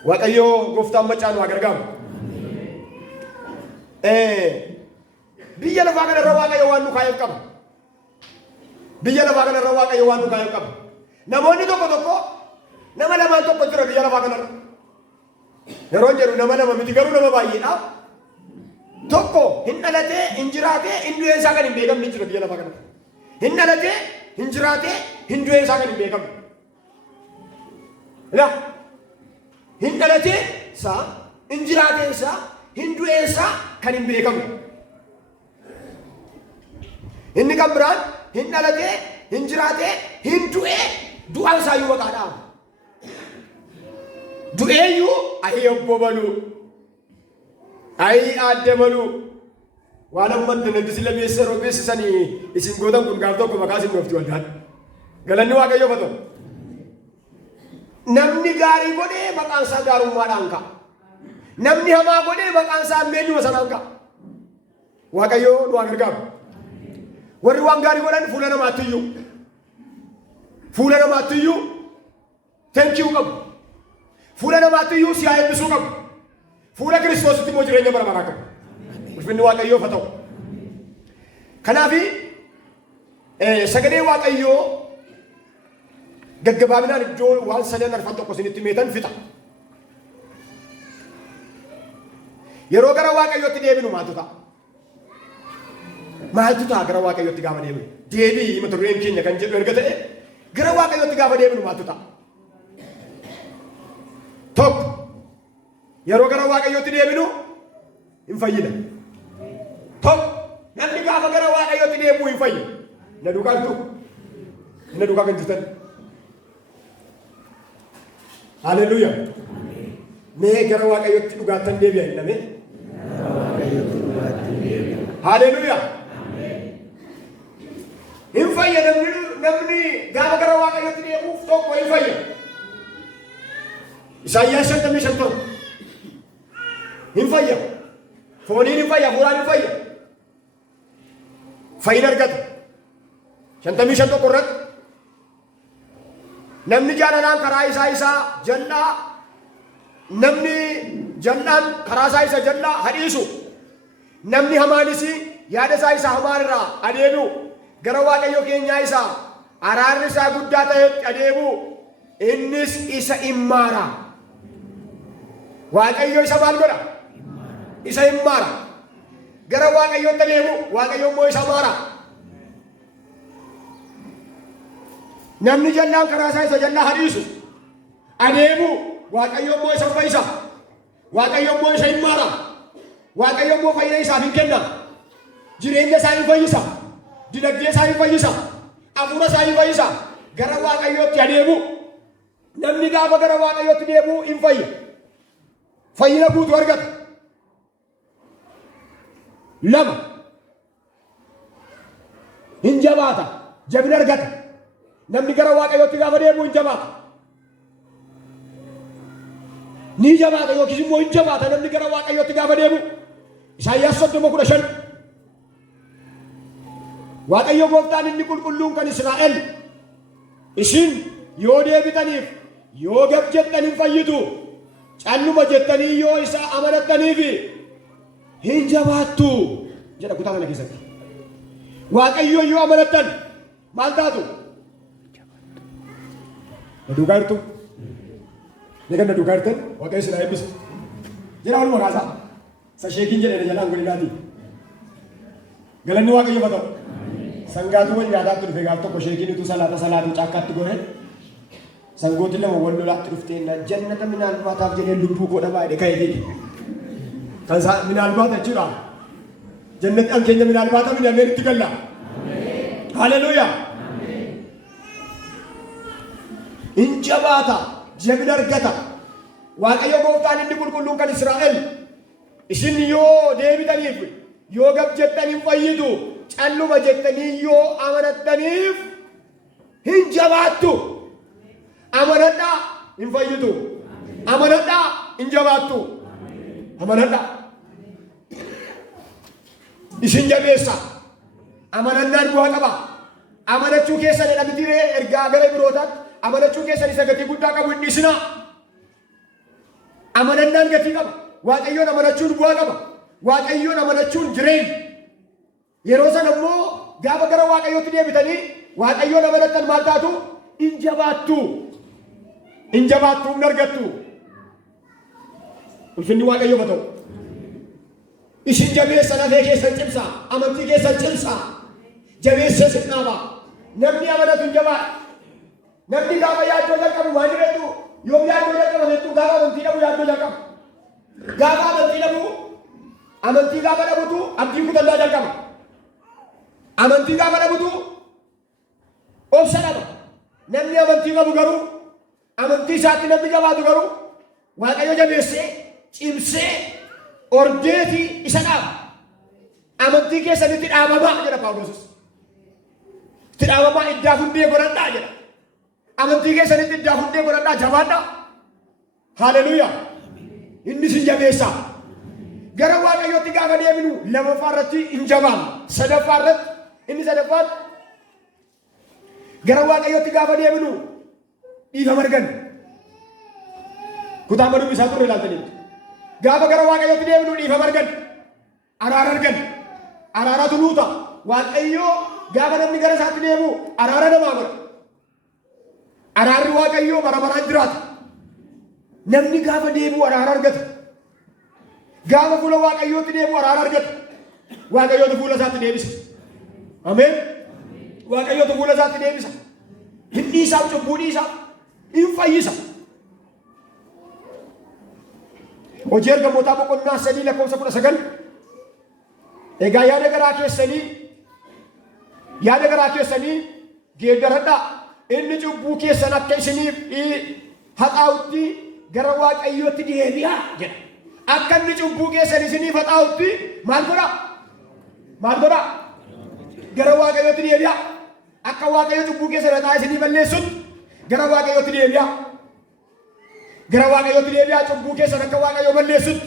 Waaqayyoo gooftaan macaan waa gargaaru. Biyya lafaa kanarra Waaqayyo waan nu kaa'eef qaba. Biyya lafaa kanarra Waaqayyo waan nu kaa'eef qaba. Namoonni tokko tokko nama lamaan tokko jira biyya lafaa kanarra. Yeroo jedhu nama lama miti garuu nama baay'eedha. Tokko hin dhalatee hin jiraatee hin du'een isaa kan hin beekamne jira biyya lafaa kanarra. Hin dhalatee hin jiraatee hin du'een isaa kan hin beekamne. Ila hin dhalatee isaa hin jiraatee isaa hin du'een isaa kan hin beekamne. Inni kan biraan hin dhalatee hin jiraatee hin du'ee du'aan isaayyuu maqaa dhaama. Du'eeyyuu ayi obbo baluu ayi aadde baluu waan amman dandeessi lameessa robeessisanii isin gootan kun gaaf tokko maqaa isin dhoofti waldaan. Galanni Waaqayyoof haa ta'u. Namni gaarii godhee maqaan isaa gaarummaadhaan ka'a. Namni hamaa godhee maqaan isaa ammeenyuma sanaan ka'a. Waaqayyoo nu haa gargaaru. Warri waan gaarii godhan fuula namaatti iyyuu. Fuula namaatti iyyuu tenkiyuu qabu. Fuula namaatti iyyuu siyaa eebbisuu qabu. Fuula Kiristoositti immoo jireenya bara baraa qabu. Ulfinni Waaqayyoof haa ta'u. Kanaafi sagalee Waaqayyoo gaggabaabinaan iddoo waan sadan arfan tokko isinitti meetan fixa. Yeroo gara Waaqayyootti deebinu maaltu ta'a? Maaltu ta'a gara Waaqayyootti gaafa deebinu? Deebii mata dureen keenya kan jedhu erga ta'e gara Waaqayyootti gaafa deebinu maaltu ta'a? Tokko yeroo gara Waaqayyootti deebinu hin fayyina. Tokko namni gaafa gara Waaqayyootti deebi'u hin fayyina. Na duukaa jirtu? Na duukaa kan jirtan? Haleluuyaa. Mee gara Waaqayyootti dhugaattan deebi'a hin namee? Haleluuyaa. Hin fayya namni gaafa gara Waaqayyootti deebi'uuf tokko hin fayya. Isaayyaas 55 hin fayya. Fooniin hin fayya, hafuuraan hin fayya. Fayyina argata. 55 tokko irratti namni jaalalaan karaa isaa jal'aa namni jal'aan karaa isaa isa jal'aa hadhiisu namni hamaanis yaada isaa hamaan irraa adeemu gara Waaqayyo keenyaa isaa araarri isaa guddaa ta'etti adeemu innis isa immaara. Waaqayyo isa maal godha? Isa immaara. Gara Waaqayyootti adeemu Waaqayyo immoo isa maara. namni jallaan karaa isaa isa jallaa hadiisu adeemu waaqayyo immoo isa fayyisa waaqayyo immoo isa hin maara waaqayyo immoo fayyina isaaf hin kenna jireenya isaa hin fayyisa dinagdee isaa hin fayyisa hafuura isaa hin fayyisa gara waaqayyootti adeemu namni gaafa gara waaqayyootti deemu hin fayya fayyina guutuu argata lama hin jabaata jabina argata namni gara waaqayyootti gaafa deemu hin jabaata ni jabaata yookiis immoo hin jabaata namni gara waaqayyootti gaafa deemu Isaayyaas 30:15 waaqayyo gooftaan inni qulqulluun kan Israa'el isin yoo deebitaniif yoo gab jettanii hin fayyitu calluma jettanii yoo isa amanattaniif hin jabaattu jedha kutaa kana keessatti waaqayyo yoo amanattan maal taatu duugaartu Negan na duugaartan waaqayyo sila eebbisa jedha waluma kaasaa sa sheekiin jedhee jalaan godhinaati galanni waaqayyo haa ta'u sangaatu wal nyaataatti dhufe gaaf tokko sheekiin utuu salaatu caakkaatti gore sangooti lama wal lolaatti dhufteenna jannata minaalbaataaf jedhee lubbuu koo dhabaa jedhe ka'eetii kan isaa minaalbaata jechuudha jannati an keenya minaalbaata minameen itti galla haleluuyaa in jabaata jabina argata waaqayyo gooftaan inni qulqulluun kan Israa'el isin yoo deebitaniif yoo gab jettanii hin fayyitu calluma jettanii yoo amanattaniif hin jabaattu amanadhaa hin fayyitu amanadhaa hin jabaattu amanadhaa isin jabeessa amanannaan bu'aa qaba amanachuu keessan jedhamti ergaa gara birootaatti amanachuu keessan isa gatii guddaa qabu hin dhiisinaa amanannaan gatii qaba waaqayyoon amanachuun bu'aa qaba waaqayyoon amanachuun jireenya yeroo sana immoo gaafa gara waaqayyootti deebitanii waaqayyoon amanattan maal taatu hin jabaattu hin argattu ulfinni waaqayyoo haa ta'u isin jabeessa lafee keessan cimsaa amantii keessan cimsaa jabeessa isin dhaabaa namni amanatu hin jabaadha namni gaafa yaaddoo jalqabu maal jedhu yoo yaaddoo jalqaba jettu gaafa amantii dhabu yaaddoo jalqaba gaafa amantii gaafa dhabutu abdii kutannaa jalqaba amantii gaafa dhabutu obsa dhaba namni amantii qabu garuu amantii isaatti namni jabaatu garuu waaqayyo jabeessee cimsee ordeetii isa dhaaba amantii keessanitti dhaabamaa jedha Phaawulos itti dhaabamaa iddaaf hundee godhadhaa jedha amantii keessanitti iddaaf hundee godhadhaa jabaadhaa haleluuyaa inni sin jabeessa gara waaqayyootti gaafa deeminu lamaffaa irratti hin jabaannu sadaffaa irratti inni sadaffaan gara waaqayyootti gaafa deeminu dhiifama arganna kutaa maduu isaa turre ilaaltaniitu gaafa gara waaqayyootti deeminu dhiifama arganna araara arganna araaratu nuuta waaqayyoo gaafa namni gara isaatti deemu araara namaa godha araarri waaqayyoo bara baraan jiraata namni gaafa deemu araara argata gaafa fuula waaqayyootti deemu araara argata waaqayyootu fuula isaatti deebisa ameen waaqayyootu fuula isaatti deebisa hin dhiisaaf cubbuu dhiisaaf hin fayyisa hojii ergamootaa boqonnaa 3:19 egaa yaada garaa keessanii geeddaradhaa inni cubbuu keessan akka isiniif haxaa'utti gara waaqayyootti deebi'aa jedha akka inni cubbuu keessan isiniif haxaa'utti maal godha gara waaqayyootti deebi'aa akka waaqayyo cubbuu keessan haxaa'e isinii balleessutti gara waaqayyootti deebi'aa cubbuu keessan akka waaqayyo balleessutti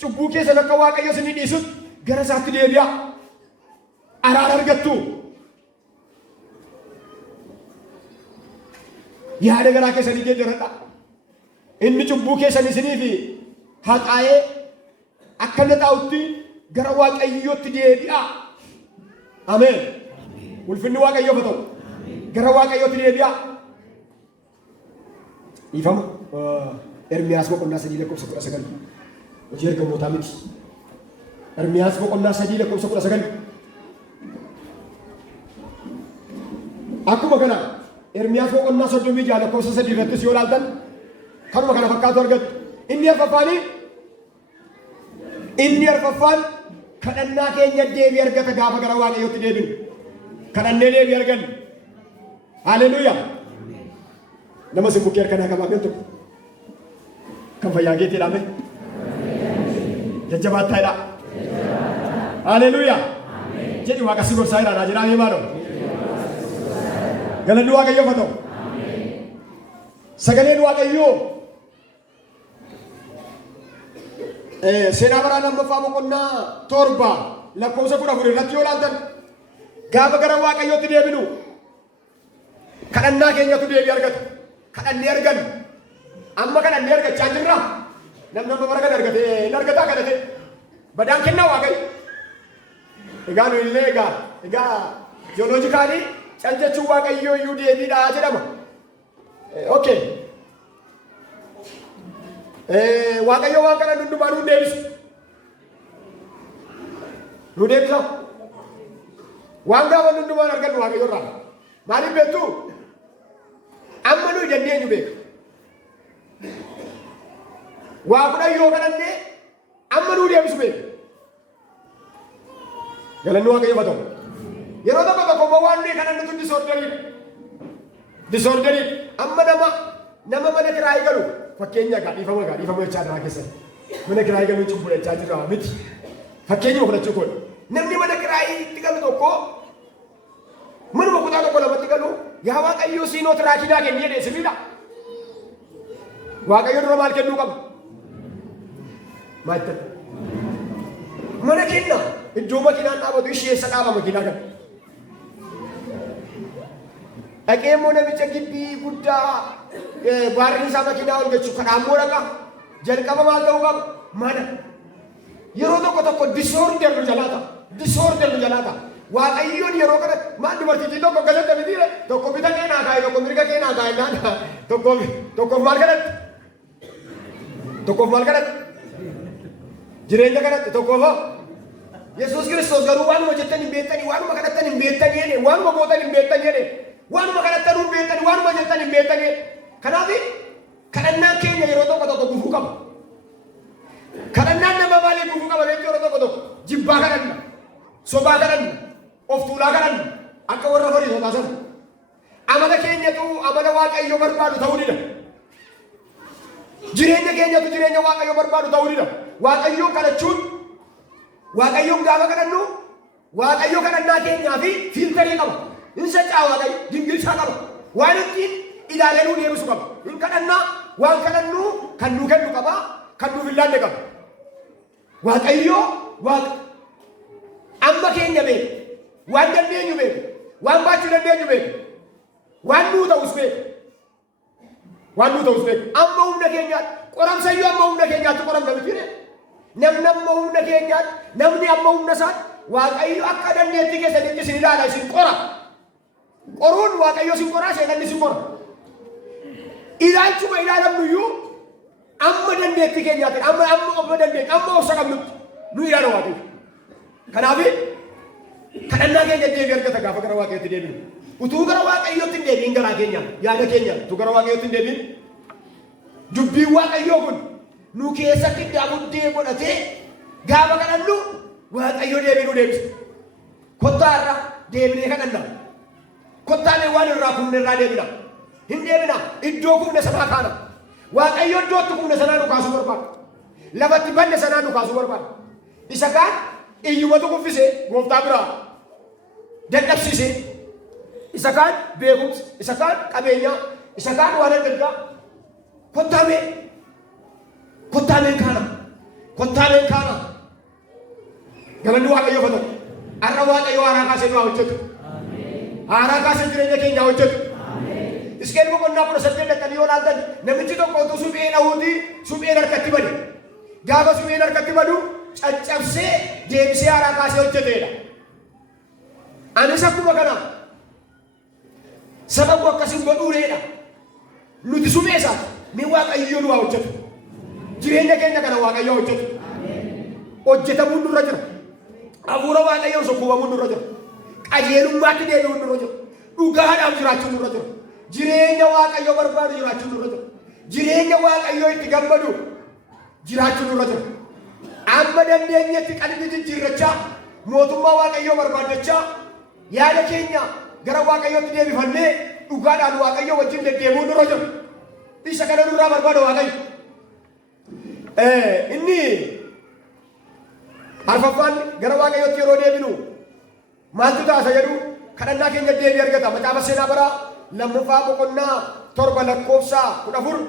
cubbuu keessan akka waaqayyo isinii dhiisutti gara isaatti deebi'aa araara argattu yaada garaa keessanii geeddaradhaa inni cubbuu keessan isiniif haxaa'ee akka inni haxaa'utti gara waaqayyootti deebi'aa ameen ulfinni waaqayyoof haa ta'u gara waaqayyootti deebi'aa dhiifama Ermiyaas boqonnaa 3:19 hojii ergamootaa miti Ermiyaas boqonnaa 3:19 akkuma kana Ermiyaas boqonnaa 36 lakkoofsa 3 irratti yoo ilaaltan kanuma kana fakkaatu argattu. Inni arfaffaan kadhannaa keenya deebii argata gaafa gara Waaqayyootti deebinu. Kadhannee deebii arganna. Haleluuyaa. Nama si bukkee harkanaa qabaa galtu. Kan fayyaa keetii dhaame. Jajjabaattaa jedhaa. Haleluuyaa. Jedhi Waaqa si gorsaa jiraadhaa jiraa himaa dha. Galanni Waaqayyoof haa ta'u. Sagaleen Waaqayyoo seenaa baraa lammaffaa boqonnaa 7 lakkoofsa 14 irratti yoo ilaaltan gaafa gara Waaqayyootti deebinu kadhannaa keenyatu deebii argata. Kadhannee arganna. Amma kadhannee argachaa jirra. Namni amma bara kana argate hin argataa kadhate. Badaan kennaa Waaqayyo. Egaa nu illee egaa jiyooloojikaalii cal jechuun Waaqayyoo iyyuu deebiidhaa jedhama. Okay. Waaqayyo waan kana hundumaa nu deebisu. Nu deebisa. Waan gaafa hundumaan argannu Waaqayyo irraa. Maaliif beektu? Amma nuyi dandeenyu beeka. Waa kudhan yoo kadhannee amma nuu deebisu beeka. Galanni Waaqayyoof haa ta'u. Yeroo tokko tokko waan nuyi kadhannutu disoorderii. Amma nama mana kiraayii galu fakkeenya dhiifama jechaa jiraa keessatti. Mana kiraayii galu cubbuu jechaa jirra miti. Fakkeenya fudhachuu koodha. Namni mana kiraayii itti galu tokko manuma kutaa tokko lamatti galu yaa Waaqayyo siinoo tiraakinaa kennee dheesifidha. Waaqayyo dura maal kennuu qaba? Maayittan. Mana kenna iddoo makiinaan dhaabatu ishee eessa dhaaba makiinaa kana? Dhaqee immoo namicha gibbii guddaa baarri isaa makiinaa ol galchu kan ammoo dhaqa jalqaba maal ta'uu qaba? Mana. Yeroo tokko disoorder nu jalaata. Waaqayyoon yeroo kana maal dubartittii tokko akkasitti mitiire tokko bita keenaa kaa'e tokko mirga keenaa kaa'e naannaa tokkoof maal kadhatte? Jireenya kadhatte tokkoof Yesuus Kiristoos garuu waanuma jettan hin beektanii waanuma kadhattan hin beektanii jedhe waanuma gootan hin beektanii jedhe waanuma kadhattan hin beektanii waanuma jettan hin beektanii jedhe. Kanaaf kadhannaan keenya yeroo tokko gufuu qaba. Kadhannaan nama maaliif gufuu qaba beektu yeroo tokko jibbaa kadhanna sobaa kadhanna of tuulaa kadhanna akka warra Fariisotaa sana. Amala keenyatu amala Waaqayyo barbaadu ta'uu dida. Jireenya keenyatu jireenya Waaqayyo barbaadu ta'uu dida. Waaqayyoon kadhachuun Waaqayyoon gaafa kadhannu Waaqayyo kadhannaa keenyaa fi fiiltarii qaba. Hin saccaa Waaqayyo dingilchaa qaba. Waan ittiin ilaalee nuu deebisu qaba. Hin kadhannaa waan kadhannu kan nuu kennu qaba kan nuuf hin laanne qaba. Waaqayyo Waaqa amma keenya beeku waan dandeenyu beeku waan baachuu dandeenyu beeku waan nuu ta'us beeku amma humna keenyaatti qoramsayyuu amma humna keenyaatti qoramna mitiire namni amma humna keenyaatti namni amma humna isaatti Waaqayyo akka dandeettii keessanitti isin ilaala isin qora qoruun Waaqayyo isin qoraa seenanni isin qora ilaalchuma ilaalamnuyyuu amma dandeettii keenyaatti amma dandeettii amma obsa qabnutti nu ilaala Waaqayyo. Kanaaf kadhannaa keenya deebii argata gaafa gara Waaqayyootti deebinu. Utuu gara Waaqayyootti hin deebiin garaa keenya yaada keenya utuu gara Waaqayyootti hin deebiin dubbiin Waaqayyoo kun nu keessatti daabudee godhatee gaafa kadhannu Waaqayyoo deebii nu deebisa. Kottaa irraa deebinee kadhanna. Kottaalee waan irraa kumne irraa deebina. Hin deebina iddoo kumne sanaa kaana. Waaqayyoo iddootti kumne sanaa nu kaasuu barbaada. Lafatti banne sanaa nu kaasuu barbaada. Isa kaan iyyumatu kuffisee gooftaa biraa dadhabsiisee isa kaan beekumsa isa kaan qabeenyaa isa kaan waan adda addaa kottaameen kaana galanni Waaqayyoof haa ta'u. Har'a Waaqayyo haaraa kaasee nu haa hojjetu. Haaraa kaasee jireenya keenya haa hojjetu. Iskeel boqonnaa 18 dhaqqanii yoo ilaaltan namichi tokko utuu suphee dhahuutii supheen harkatti bade gaafa supheen harkatti badu caccabsee deebisee haaraa kaasee hojjeteedha. Anis akkuma kana sababu akkasiin godhuureedha. Nuti suphee isaati ni Waaqayyo nu haa hojjetu. Jireenya keenya kana Waaqayyo haa hojjetu. Hojjetamuun nurra jira. Hafuura Waaqayyoon sukkuubamuun nurra jira. Qajeelummaatti deebi'uun nurra jira. Dhugaadhaaf jiraachuun nurra jira. jireenya waaqayyo barbaadu jiraachuu nurra jira. Jireenya waaqayyo itti gammadu jiraachuu nurra jira. Amma dandeenyetti qalbii jijjiirrachaa mootummaa waaqayyo barbaadachaa yaada keenya gara waaqayyootti deebifannee dhugaadhaan waaqayyo wajjin deddeebi'uu nurra jira. Isa kana nurraa barbaada waaqayyo. Inni arfaffaan gara waaqayyootti yeroo deebinu maaltu taasa jedhu kadhannaa keenya deebii argata. Macaafa seenaa baraa lammaffaa boqonnaa 7 lakkoofsa 14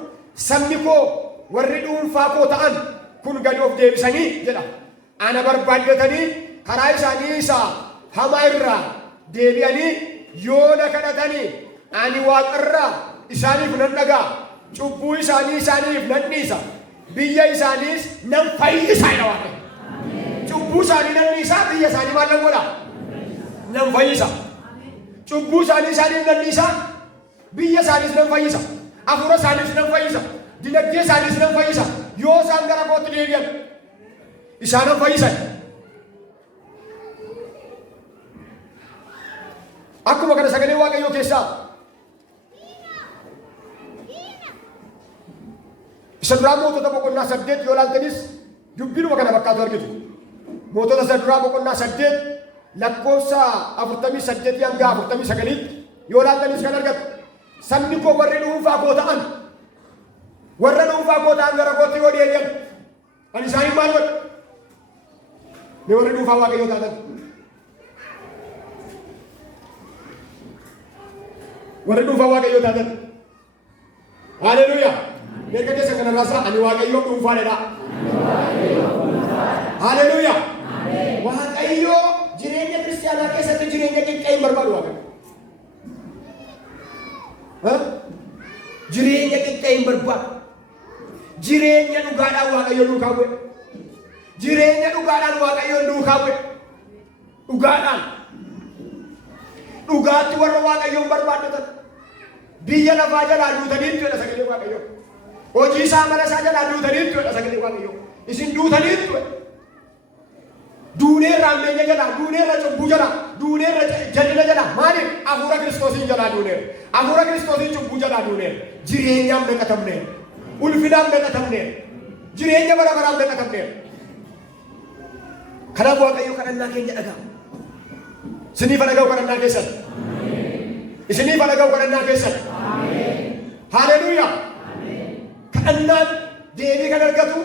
sabni koo warri dhuunfaa koo ta'an kun gadi of deebisanii jedha. Ana barbaaddatanii karaa isaanii isa hamaa irraa deebi'anii yoo na kadhatanii ani waaqarraa isaaniif nan dhaga'a. Cubbuu isaanii isaaniif nan dhiisa. Biyya isaaniis nan fayyisa jedha Waaqayyo. Cubbuu isaanii nan dhiisa, biyya isaanii maal nan godha? Nan fayyisa. Cubbuu isaanii isaaniif nan dhiisa, biyya isaaniis nan fayyisa. Hafuura isaaniis nan fayyisa. Dinagdee isaaniis nan fayyisa. Yoo isaan gara kootti deebi'an isaan nan fayyisa. Akkuma kana sagalee Waaqayyoo keessaa isa duraa mootota boqonnaa 8 yoo laaltanis dubbiinuma kana fakkaatu argitu. Mootota isa duraa boqonnaa 8 lakkoofsa 48 hanga 49 yoo laaltanis kan argatu. Sabni koo warri dhuunfaa koo ta'an warra dhuunfaa koo ta'an gara kootti yoo deebi'an ani isaanii maal godha? Mee warri dhuunfaa Waaqayyoo taatan warri dhuunfaa Waaqayyoo taatan haleluuyaa. Mereka keessa kana rasa ani Waaqayyoo dhuunfaadha. Haleluuyaa. Waaqayyoo jireenya kiristaanaa keessatti jireenya qixxee hin barbaadu Waaqayyo. Jireenya qixxee hin barbaadu. Jireenya dhugaadhaan Waaqayyo duukaa bu'e. Jireenya dhugaadhaan Waaqayyo duukaa bu'e. Dhugaadhaan. Dhugaatti warra Waaqayyoon barbaadatan. Biyya lafaa jalaa duutaniitu jedha sagalee Waaqayyo. Hojii isaa mana isaa jalaa duutaniitu jedha sagalee Waaqayyo. Isin duutaniitu. Duuneerra ammeenya jalaa, duuneerra cubbuu jalaa, duuneerra jalila jalaa. Maaliif? Hafuura Kiristoosiin jalaa duuneera. Hafuura Kiristoosiin cubbuu jalaa duuneera. Jireenyaan naqatamneera. Ulfinaan naqatamneera. Jireenya bara baraan naqatamneera. Kanaaf Waaqayyo kadhannaa keenya dhaga'a. Isiniif dhaga'u kadhannaa keessan. Isiniif dhaga'u kadhannaa keessan. Haleluuyaa. Kadhannaan deebii kan argatu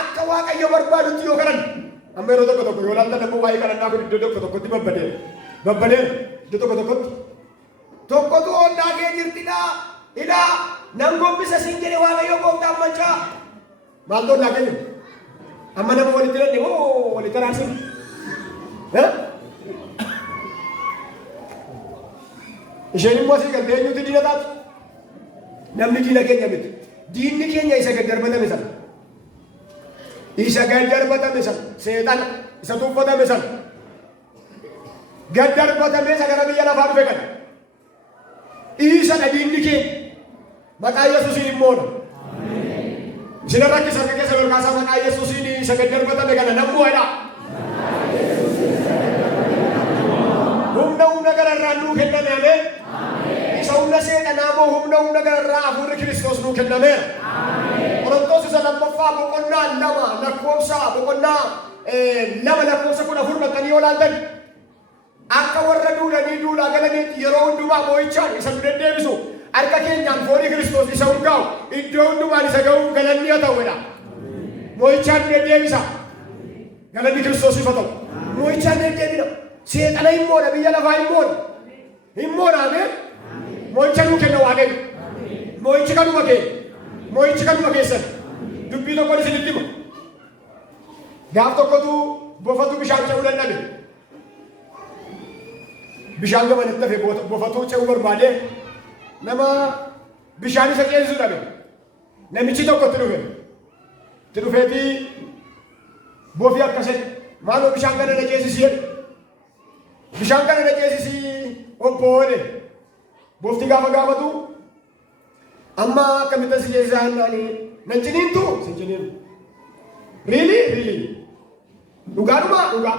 akka Waaqayyo barbaadutti yoo kadhanne. Amma yeroo tokko yoo laaltan ammoo waa'ee kadhannaa kun iddoo tokkotti babbadeera. Iddoo tokkotu ollaa kee jirtidhaa. Hidhaa nan gombisa siin jedhe Waaqayyo gooftaan mancaa. Maaltu ollaa keenya? Amma nama walitti hidhanne moo walitti araarsin? Isheen immoo asii galtee eenyuuti diina taatu? Namni diina keenya miti. Diinni keenya isa gad darbatame sana. Isa gad darbatame sana. Seexana isa tuffatame sana. Gad darbatame isa gara biyya lafaa dhufe kana. Isa diinni keenya. Maqaa Yesuusiin immoodha. Isin rakkisa harka keessa ol kaasaa maqaa Yesuusiin isa gad darbatame kana nammuudha. Humna gararraa nuu kenname ameen. Isa humna seexanaa moo humna gararraa hafuurri Kiristoos nuu kennameera. Qorontoos isa lammaffaa boqonnaa 2 lakkoofsa boqonnaa 2 lakkoofsa 14 dhaqanii yoo laaltan akka warra duudhanii duudhaa galaniitti yeroo hundumaa moo'ichaan isa nu deddeebisu harka keenyaan foonii Kiristoos isa urgaa'u iddoo hundumaan isa ga'u galanni haa ta'uudha. Moo'ichaan deddeebisa. Galanni Kiristoosiif haa ta'u. Moo'ichaan deddeebina. Seexana immoodha biyya lafaa immoodha. Immoodha ameen. Moo'icha nuu kenna Waaqayyo. Moo'ichi kanuma keenya. Moo'ichi kanuma keessan. Dubbii tokkoon isinitti hima. Gaaf tokkotu bofatu bishaan ce'uu dadhabe. Bishaan gamanatti hafe bofatu ce'uu barbaade nama bishaan isa ceesisuu dhabe. Namichi tokko itti dhufe. Itti dhufeetii bofi akkasii maaloo bishaan kana na ceesisii jedhe. Bishaan kana na ceesisii obboode. Bofti gaafa gaafatu amma akkamitti si ceesisaa hinnaanii nan ciniintu si ciniintu. Riili. Dhugaadhumaa dhugaa.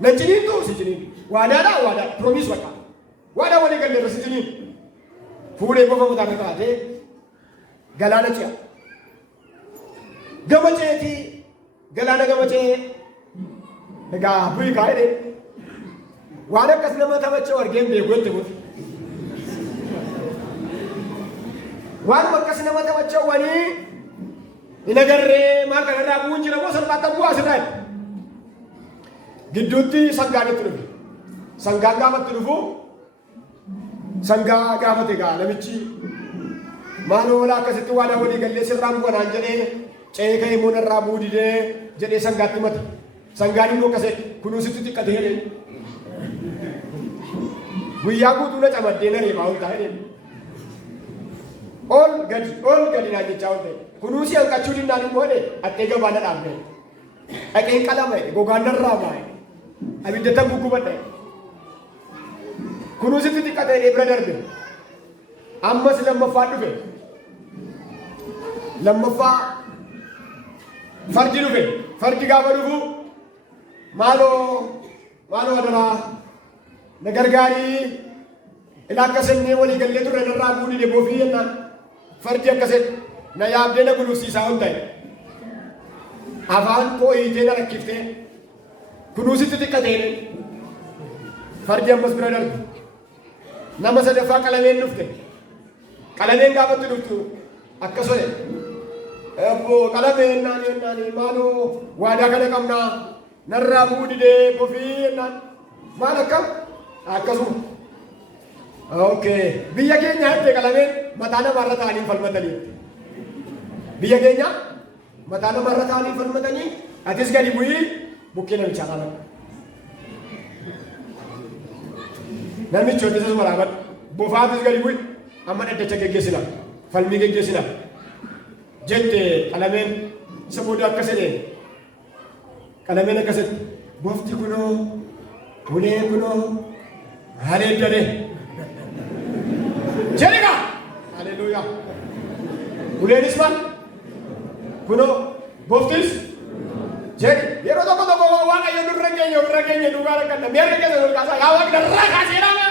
Nan ciniintu si ciniintu. Waadaadhaa waadaa. Piroomiis bakka. Waadaa walii galleerra si ciniintu. fuudhee bofa mataarra kaatee galaana ce'a. Gama ceetii galaana gama ce'ee egaa bu'ii kaa'ee waan akkas nama taphachuu argeen beeku itti muti. Waan akkas nama taphachuu wanii hin agarree maal kanarraa bu'uun jira moo salphaatti bu'aa asirraa gidduutti sangaan itti dhufe. Sangaan gaafatti dhufu sangaa gaafate gaa namichi maaloo walaa akkasitti waan walii gallee sirraan bu'anaan jedhee ce'ee ka'ee immoo narraa bu'uu didee jedhee sangaatti mate. Sangaan immoo akkasee kunuunsitti xiqqatee jedhee guyyaa guutuu na camaddee na reebaa ol taa'ee ol gadi naan jechaa ol ta'e kunuunsi hanqachuu dinnaan immoo jedhee attee gabaa na dhaabne dhaqeen qalama gogaan narraa baa'e abidda tan guggubadhe kunuunsitti xiqqatee bira darbe ammas lammaffaa dhufe lammaffaa fardi dhufe fardi gaafa dhufu maaloo adaraa na gargaarii ila akkasannee walii gallee turre narraa buudhi de boofii jennaan fardi akkaset na yaabdee na kunuunsiisaa hun ta'e afaan koo hiitee na rakkiftee kunuunsitti xiqqatee fardi ammas bira darbe nama sadaffaa qalameen dhufte qalameen gaafatti dhuftu akkasole qalameen naani maaloo waadaa kana qabnaa narraa buudhi de boofii jennaan maal akkam akkasuma okay biyya keenya hette qalameen mataa namarra ta'anii falmatanii biyya keenya mataa namarra ta'anii falmatanii atis gadi bu'ii bukkee namichaa qaban namichi hojjetas waraaban bofaatis gadi bu'i amma dhaddacha geggeessina falmii geggeessina jette qalameen isa booda akkas jedheen qalameen akkasitti bofti kunoo ulee kunoo haleeddane jedhiga haleluuyaa uleenis maal kunoo boftis jedhi yeroo tokko tokko waaqayyo nurra keenya duugaa rakkanna meerra keessa ol kaasaa yaa waaqni darraa kaasee dhaame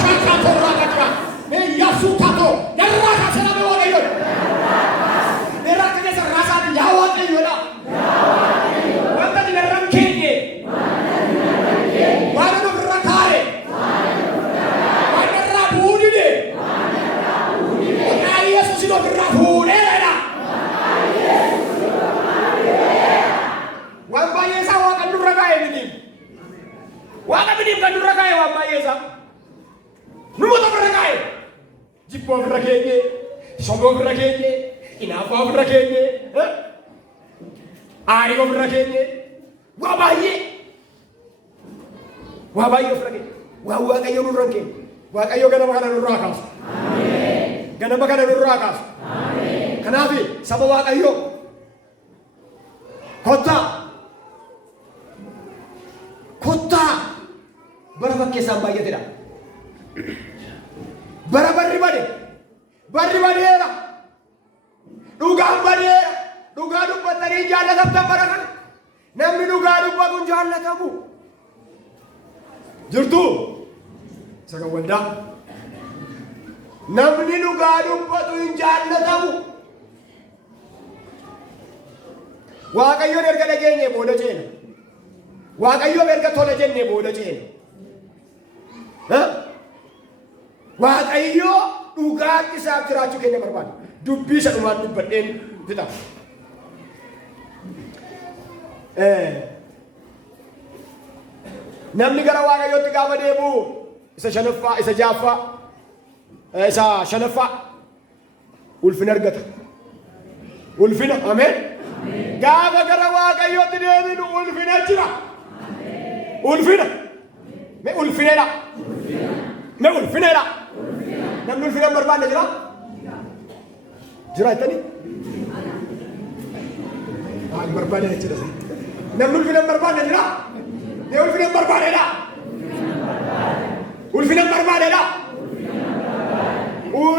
shaakkaatoo irraa qacira mee yaasuu taatoo darraa kaasee dhaame waaqayyo meerra akka keessa raasaati yaa waaqayyoodha wanta ati darran keenye waan nu irra kaare waan irraa buudide maqaa yesuusin of irraa fuudheedha waan baay'ee isaa waaqa nurra kaa'e miniif waaqa miniif kan nurra kaa'e waan baay'ee isaa numoota ofirra kaa'e jibboo ofirra keenye soboo ofirra keenye inaafaa ofirra keenye aarii ofirra keenye waa baay'ee ofirra keenye waa waaqayyo nurra keenye waaqayyo ganama kana nurraa kaasu ganama kana nurraa kaasu kanaaf saba waaqayyo kottaa bara bakkeessaan baay'atedha bara barri badeera dhugaan badeera dhugaa dubbattanii jaallatamtan bara kana namni dhugaa dubbatu hin jaallatamu jirtu sagan waldaa namni dhugaa dubbatu hin jaallatamu waaqayyoon erga dhageenye booda ceena waaqayyoon erga tola jenne booda ceena waaqayyo dhugaatti isaaf jiraachuu keenya barbaada dubbii isa dhumaan dubbadheen fixa namni gara waaqayyootti gaafa deebi'u isa shanaffaa isa jaaffaa isa shanaffaa ulfina argata ulfina ameen gaafa gara waaqayyootti deebinu ulfina jira ulfina me ulfineedha namni ulfina barbaanne jira jettanii maal barbaanne jechuudha namni ulfina barbaanne jira mee ulfina barbaadeedha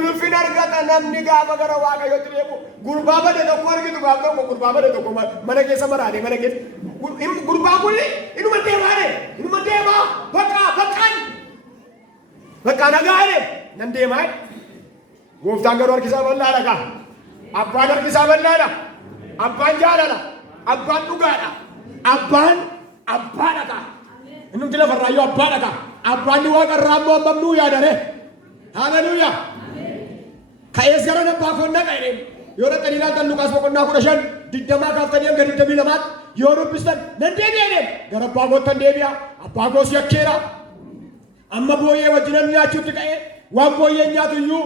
ulfina argata namni gaafa gara waaqayyootti deebi'u gurbaa bade tokko argitu gaafa tokko gurbaa bade tokko mana keessa maraadee mana keessa gurbaa kun inuma deemaa bakka nagaa nan deemaa Gooftaan garuu harkisaa bal'aadha kaa. Abbaan harkisaa bal'aadha. Abbaan jaalala. Abbaan dhugaadha. Abbaan abbaadha kaa. Innumti lafarraayyuu abbaadha kaa. Abbaan ni waaqarraa ammoo ammamnuu yaadare. Haleluuyaa. Ka'ees gara abbaa koo naqa jedheen. Yoo dhaqanii ilaaltan Luqaas boqonnaa 15 digdamaa kaaftanii hanga 22 yoo dubbistan nan deebi'a jedheen. Gara abbaa koottan deebi'a. Abbaa koos yakkeera. Amma booyyee wajjinan nyaachuutti ka'ee waan booyyeen nyaatu iyyuu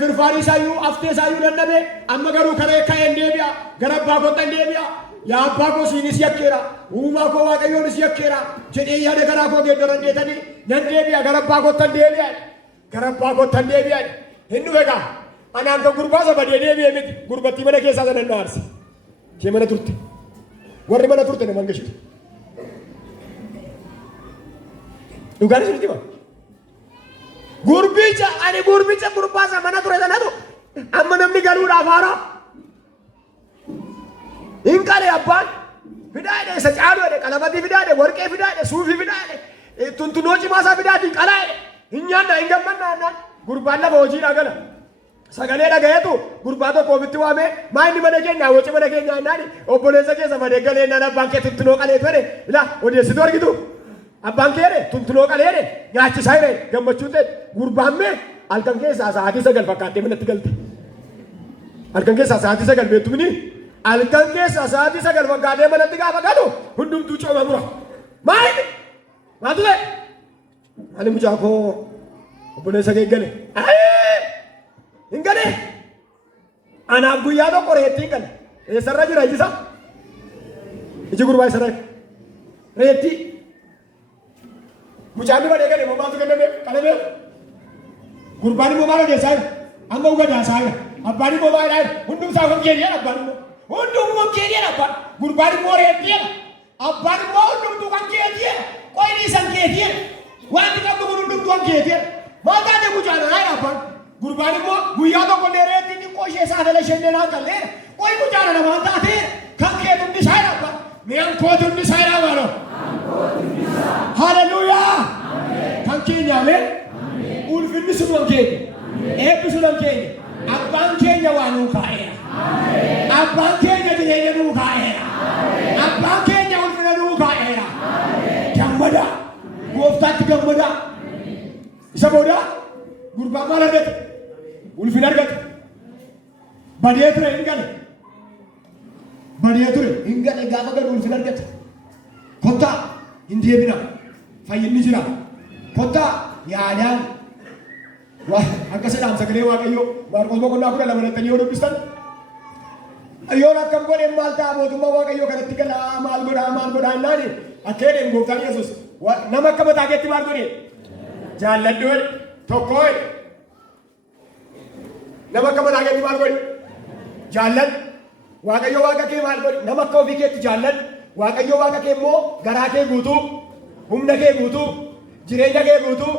firfaarii isaa iyyuu aftee isaa iyyuu dadhabee amma garuu karee ka'een deebi'a. Gara abbaa koottan deebi'a. Yaa abbaa koo siinis yakkeera. Uumaa koo waaqayyoonis yakkeera. Jedhee yaada garaa koo geeddaran deetanii nan deebi'a. Gara abbaa koottan deebi'a. Gara abbaa koottan deebi'a. Hin dhufe kaa. Anaan kan gurbaa isa badee deebi'ee miti. Gurbattii mana keessaa sanan na aarse. Kee mana turte. Warri mana turte naman gashitu. Dhugaan isinitti hima. Gurbicha ani gurbicha gurbaa isa mana ture sanatu amma namni galuudhaaf haaraa. Hin qalee abbaan fidaadhe isa caalu jedhe qalamatii fidaadhe warqee fidaadhe suufii fidaadhe tuntunoo cimaa isaa fidaatiin qalaa jedhe hin nyaanna hin gammannaa naan gurbaan lafa hojiidhaa gala. Sagalee dhagayetu gurbaa tokko ofitti waamee maa inni mana keenyaa woci mana keenyaa naani obboleessa keessa fadee galee naan abbaan kee tuntunoo qalee fedhe ilaa odeessitu argitu abbaan kee jedhe tuntunoo qalee jedhe nyaachisaa jedhe gammachuu ta'e gurbaan mee halkan keessaa sa'aatii 9 fakkaattee manatti galte halkan keessaa sa'aatii 9 beektu mini halkan keessaa sa'aatii 9 fakkaatee manatti gaafa galu hundumtuu cooma mura maa inni maatu ta'e ani mucaa koo obboleessa kee gale hin galee anaaf guyyaa tokko reettii hin galle eessarra jira ijisa iji gurbaa isarra reettii mucaan badee gale moo maatu kenname qalame gurbaan immoo maal odeessaa jira amma ugadaasaa jira abbaan immoo maal jira hundumsaa kan keediyaan abbaan immoo hundumtuu keediyaan abbaan gurbaan immoo reettiidha abbaan immoo hundumtuu kan keediyaan qoyni isan keediyaan wanti qabdu kun hundumtuu kan keediyaan maal taate mucaan jira abbaan gurbaan immoo guyyaa tokko dheereetti xiqqoo ishee saafela isheen naan qalleera qoy mucaana namaan taateera kan keetuun isaa dhabba mi'aan kootuun isaa dhabalo haleluuyaa kan keenyaalee ulfinni sunuun keenya eebbi sunuun keenya abbaan keenya waa nuu kaa'eera abbaan keenya jireenya nuu kaa'eera abbaan keenya ulfina nuu kaa'eera gammada gooftaatti gammada isa booda gurbaan maal argate ulfina argate badee ture hin gale gaafa galu ulfina argate kottaa hin deebina fayyinni jira kottaa yaadaan akka sedhaan sagalee waaqayyoo Maarqos boqonnaa 12 yoo dubbistan yoon akkam godheen maal ta'a mootummaa waaqayyoo kanatti gala maal godhaa naani akka jedheen gooftaan Yesuus nama akka mataa keetti maal godhee jaalladhu tokko nama akka mataa keetti maal godhe jaalladhu waaqayyo waaqa kee maal godhe nama akka ofii keetti jaalladhu waaqayyo waaqa kee immoo garaa kee guutuu humna kee guutuu jireenya kee guutuu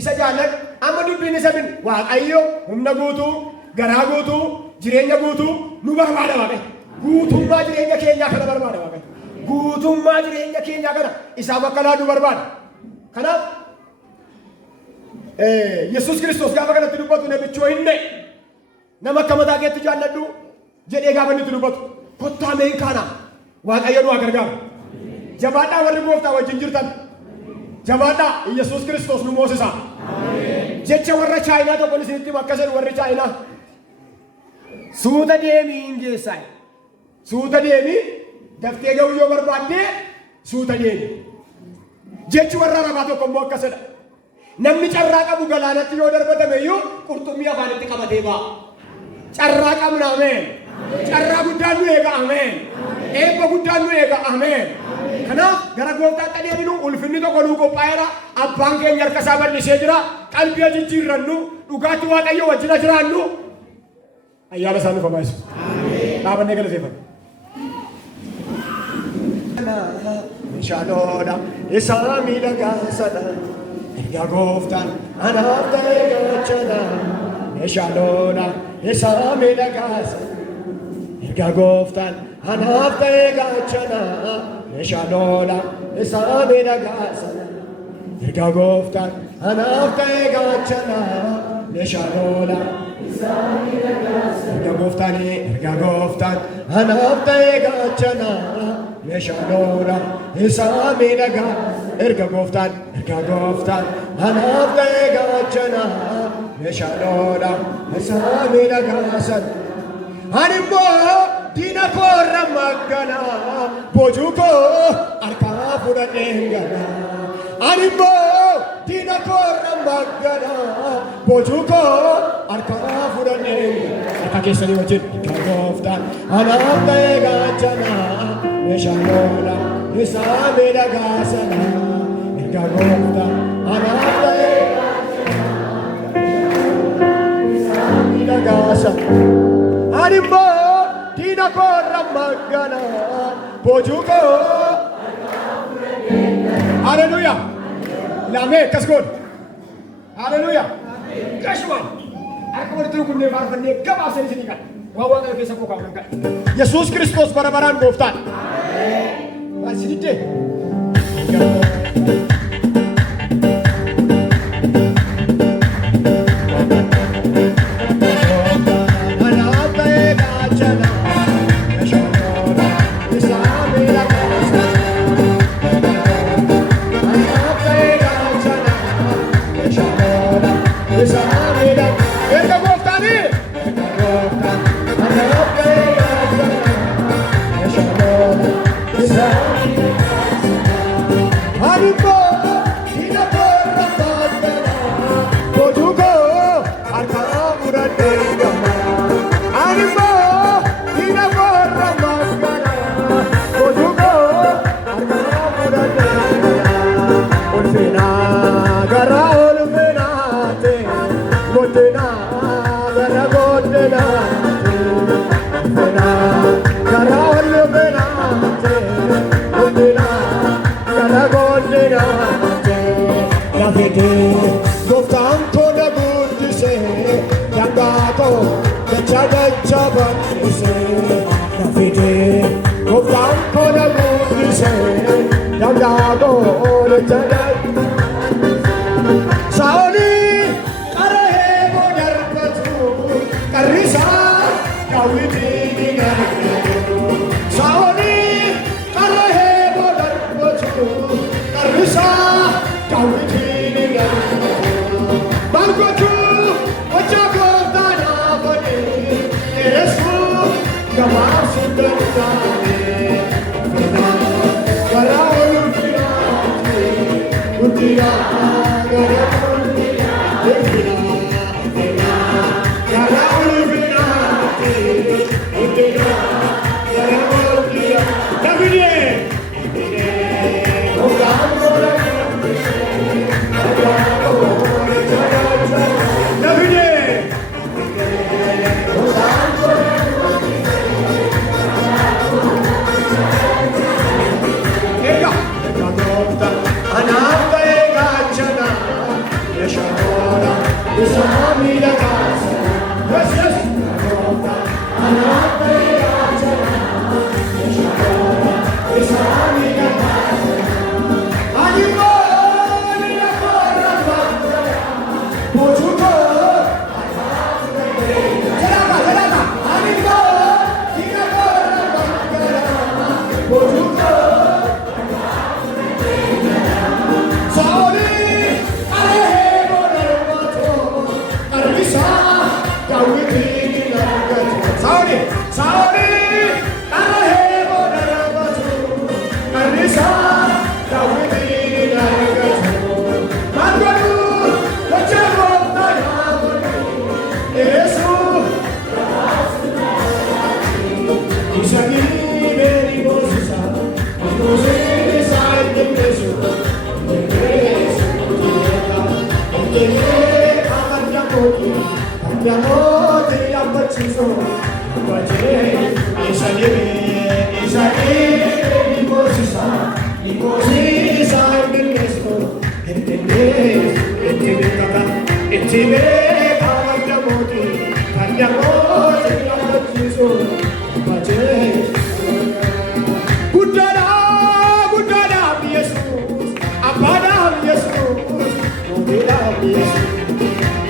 isa jaalladhu amma dubbiin isa min waaqayyo humna guutuu garaa guutuu jireenya guutuu nu barbaada waaqayyo guutummaa jireenya keenyaa kana barbaada waaqayyo guutummaa jireenya keenyaa kana isaaf akka laatu barbaada kanaaf Yesuus Kiristoos gaafa kanatti dubbatu namichoo hinne nama akka mataa keetti jaalladhu jedhee gaafa inni dubbatu kottaa meen kana waaqayyo nu gargaaru jabaadhaa warri gooftaa wajjin jirtan jabaadhaa Yesuus Kiristoos nu moosisa jecha warra chaayinaa tokko isinitti bakka jedhu warri chaayinaa suuta deemii hin geessaa suuta deemii daftee ga'uu yoo barbaadde suuta deemii jechi warra arabaa tokko immoo akkasidha namni carraa qabu galaanatti yoo darbatame iyyuu qurxummii afaanitti qabatee ba'a carraa qabna ameen carraa guddaan nu eega ameen eebba guddaan nu eega ameen kanaaf gara gooftaatti adeeminu ulfinni tokko nuu qophaa'eera abbaan keenya harka isaa bal'isee jira qalbii jijjiirrannu dhugaatti waaqayyo wajjin jiraannu ayyaana isaa nuuf habaayisu dhaabannee galateeffanna Shaloda isaa miidhagaa sana erga gooftaan anaaf ta'ee gaachana Shaloda isaa miidhagaa sana erga gooftaan anaaf ta'ee gaachana Shaloda isaa miidhagaa sana erga gooftaan anaaf ta'ee gaachana meeshaalola. Erga gooftaan anaaf ta'ee gaachana meeshaalola isaa miidhagaa. Erga gooftaan anaaf ta'ee gaachana meeshaalola isaa miidhagaa san. Ani immoo diina koorra maggana boojuu koo harkaa fudhadhee gala. Ani immoo diina koorra maggana boojuu koo harkaa fudhadhee gala. Harka keessanii wajjin erga gooftaan anaaf ta'ee gaachana meeshaalola isaa miidhagaa sana. Erga gooftaan anaaf ta'ee isaa miidhagaa sana. Ani immoo diina koorra maggana boojuu koo. Hallelujah. Ilaalee akkas godhu. Hallelujah. Gashumaan harka walitti rukunnee faarfannee gabaasanii isinii kadha. Waan Waaqayyo keessa koo kaa'u kadha. Yesuus Kiristoos bara baraan gooftaan. Waan isinii gooftaan tola guddisee dangaatoo gacha bal'isee nafidee gooftaan tola guddisee dangaatoo gacha Saa'olii qarahee boo darbatu qarrisaa daawwitiin ni gargaaru. Saa'olii qarahee boo darbatu qarrisaa daawwitiin ni gargaaru. Maal gochuu hojjaa gooftaan dhaabanii dheeressuu gabaabsuu danda'ame. Garaa ulfinaati guddinaa.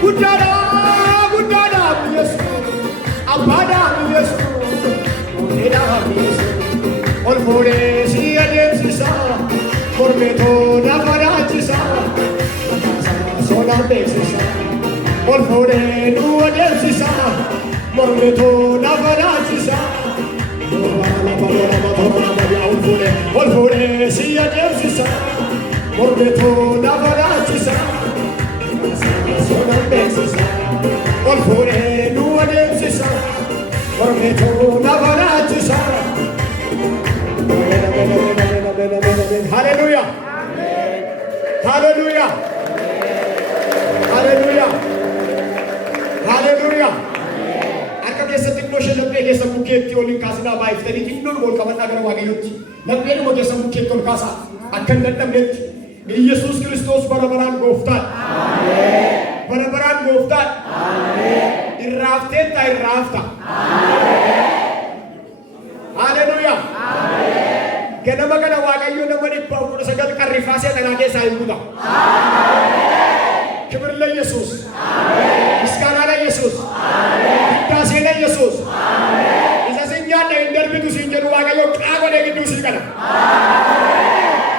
Good Olfore si adeemsisa, mormeetoo lafa daachisa, mataasaa soodaan beeksisa. Olfore nu adeemsisa, mormeetoo lafa daachisa. Olfore si adeemsisa, mormeetoo lafa daachisa, mataasaa soodaan beeksisa. Olfore nu adeemsisa, mormeetoo lafa daachisa. Hallelujah. Hallelujah. Hallelujah. Hallelujah. Akka keessatti iddoo shalabbee keessa bukkeetti oliin kaasnaa baay'iftanii xinnoon wal qabannaa gara waaqayyootti lapheenuma keessa bukkeetti ol kaasaa akka hin dadhabnetti Yesuus Kiristoos bara baraan gooftaan. Bara baraan gooftaan. Irraafteetta irraafta. Hallelujah. Ganama kana waaqayyo nama dhibbaaf kudha sagal qarrifaasee kanaa keessaa hin buta. Kibir ለኢየሱስ ምስጋና ለኢየሱስ ውዳሴ ለኢየሱስ ኢየሱስኛና እንደርብቱ ሲንጀሩ waaqayዮ ቃጎኔ ግዱ ሲቀና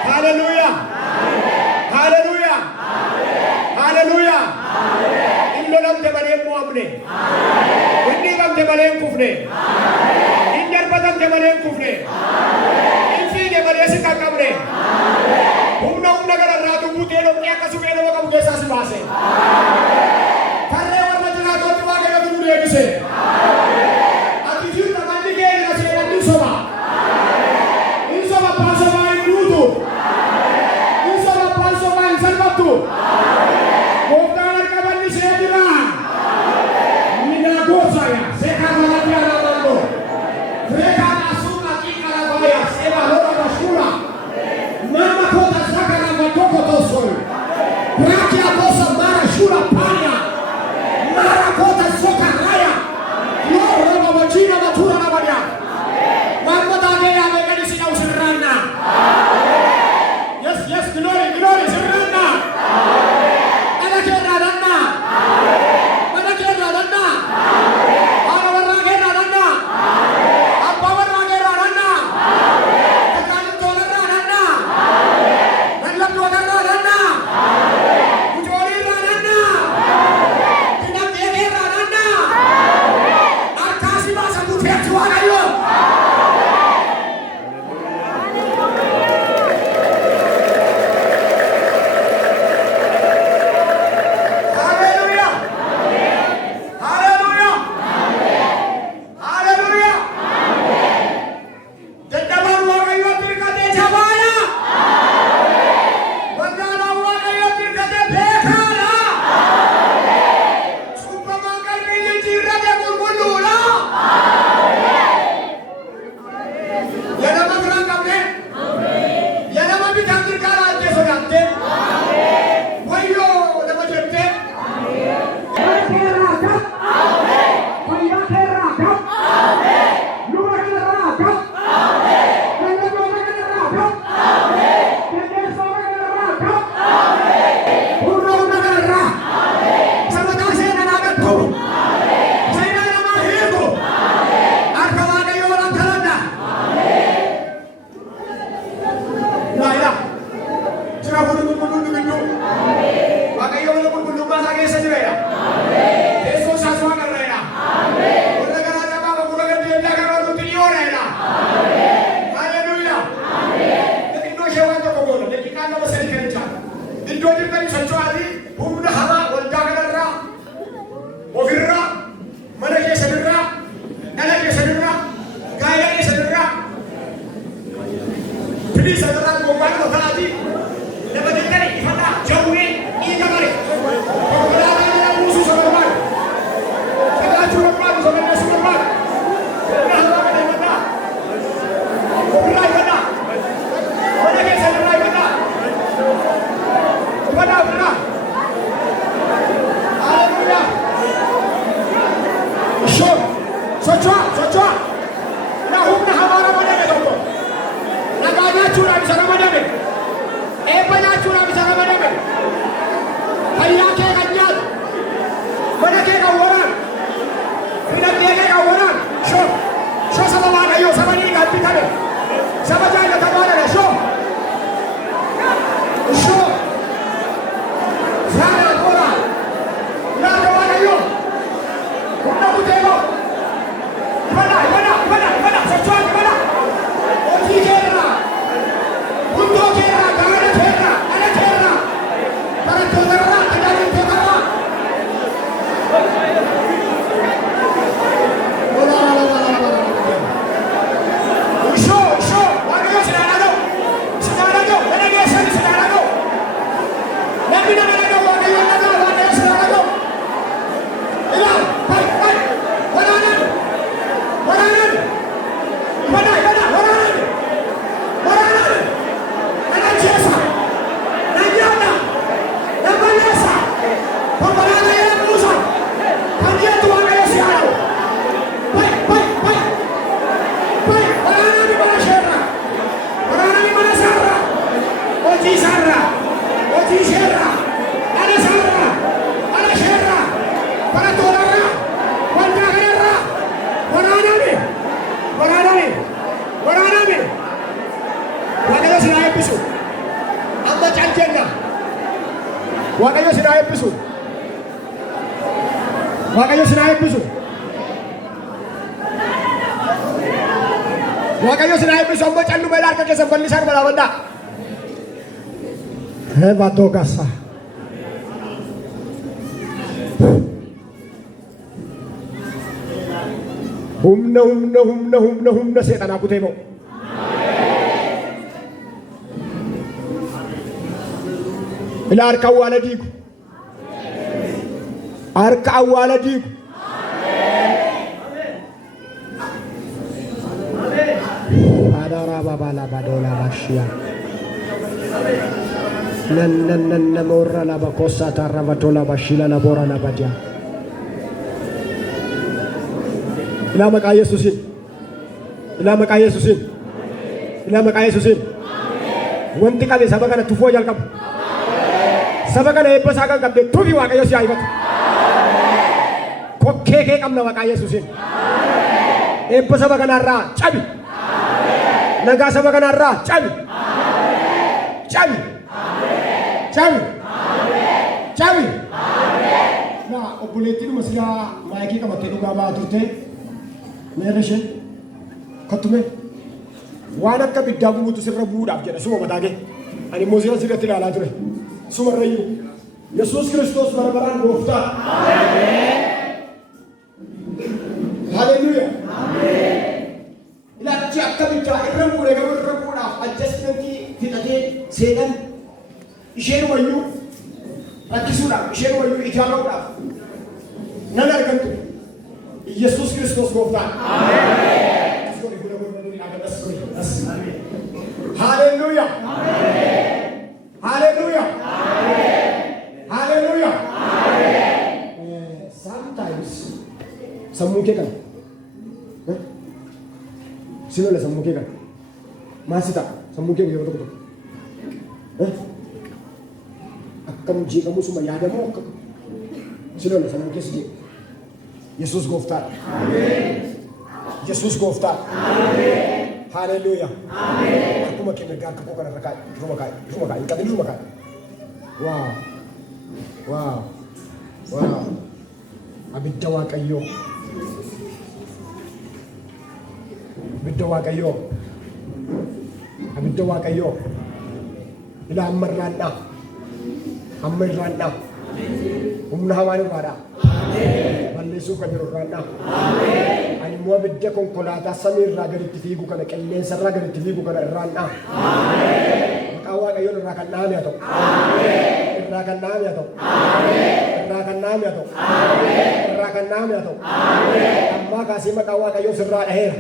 ሃሌሉያ ሃሌሉያ ሃሌሉያ ኢሎለም ተበሌም ሞአምኔ ወንዲም ተበሌም ኩፍኔ ኢንደርበተም ተበሌም ኩፍኔ Maria kakabne. Humna gara ratu butelo kya kasubelo ka bugesa sibase. Karre warna jina to tuwa ga tu dure bise. Ati jiu tamani ke na se na nisoma. Nisoma paso ba inutu. Nisoma paso ba salvatu. Mokana ka bani se dira. Mina goza ya se ka mala dia na mando. Reka asuka ki kala baya se ba lora Mama kota saka na matoko tosoi. Raki akosa mara shura panya. Mara kota soka raya. Loro na majina matura na banya. Mama dage ya megani sina usirana. Yes, yes, glory, glory, sirana. Ana kera danna. Ana kera danna. Ana warra kera danna. Abba warra kera danna. Saba jaallatamaa dha shoo. Shoo. Saara kola. Ilaaka waaqayyo. Humna kuteemo. Bana. Sochoon bana. Hojii keerra. Hundoo keerra. Gaara keerra. Ala keerra. Barattootarra. Tajaajiltootarra. Waaqayyo sinaa eebbisu. Waaqayyo sinaa eebbisu. Waaqayyo sinaa eebbisu. Ammoo calluma ilaa harka keessan bal'isaan balaabandaa. Hebatoo gassa. Humna seexanaa kutee ba'u. Ila harka awwaala diigu. Harka awwaala diigu. Adara babala badola bashia. Nan morra la bakosa tarra batola bashila la bora la badia. Ila maqaa Yesuusin. Ila maqaa Yesuusin. Ila maqaa Yesuusin. Wanti qabe saba kana tufoo jalqabu. Saba kana eebba isaa kan qabde tufi waaqayyo si haifatu. Kokkee kee qabna maqaa Yesuusin. Eebba saba kanarraa cabi. Nagaa saba kanarraa cabi. Cabi. Naa obboleettiin masiyaa maayikii qabattee dhugaa ba'aa turte. Meerra isheen kattume waan akka biddaa buutu sirra bu'uudhaaf jedha suma mataa kee. Ani immoo sirratti ilaalaa ture. Suma rayyu. Yesuus Kiristoos bara baraan gooftaa. Haleluuyaa. Ilaalchi akka biddaa irra bu'uure garuu irra bu'uudhaaf adjastmentii fixatee seenan isheen wayyuu rakkisuudhaaf isheen wayyuu ijaaruudhaaf nan argamtu. Yesuus Kiristoos gooftaa. Haleluuyaa. Hallelujah. Hallelujah. Sometimes sammuu kee kana silola sammuu kee kana maasi ta'a sammuu kee yeroo tokko akkam jeeqamu suma yaadamu akka silola sammuu keessa jeequ. Yesuus gooftaa. Yesuus gooftaa. Hallelujah. Akkuma kenna akka koo kana rakaa ruma kaay. Qabni ruma kaay. Wow. Abidda waaqayyoo. Abidda waaqayyoo. Abidda waaqayyoo. Ila amma irraandhaa. Amma irraandhaa. Humna hamaan irraadhaa. Balleessuu kan jiru irraandhaa. Ani immoo abidda konkolaataa samii irraa gaditti fiigu kana qilleensa irraa gaditti fiigu kana irraandhaa. Maqaa waaqayyoon irraa kan dhaame haa ta'u. Irraa kan dhaame haa ta'u. Irraa kan dhaame haa ta'u. Irraa kan dhaame haa ta'u. Ammaa kaasee maqaa waaqayyoo sirraa dhaheera.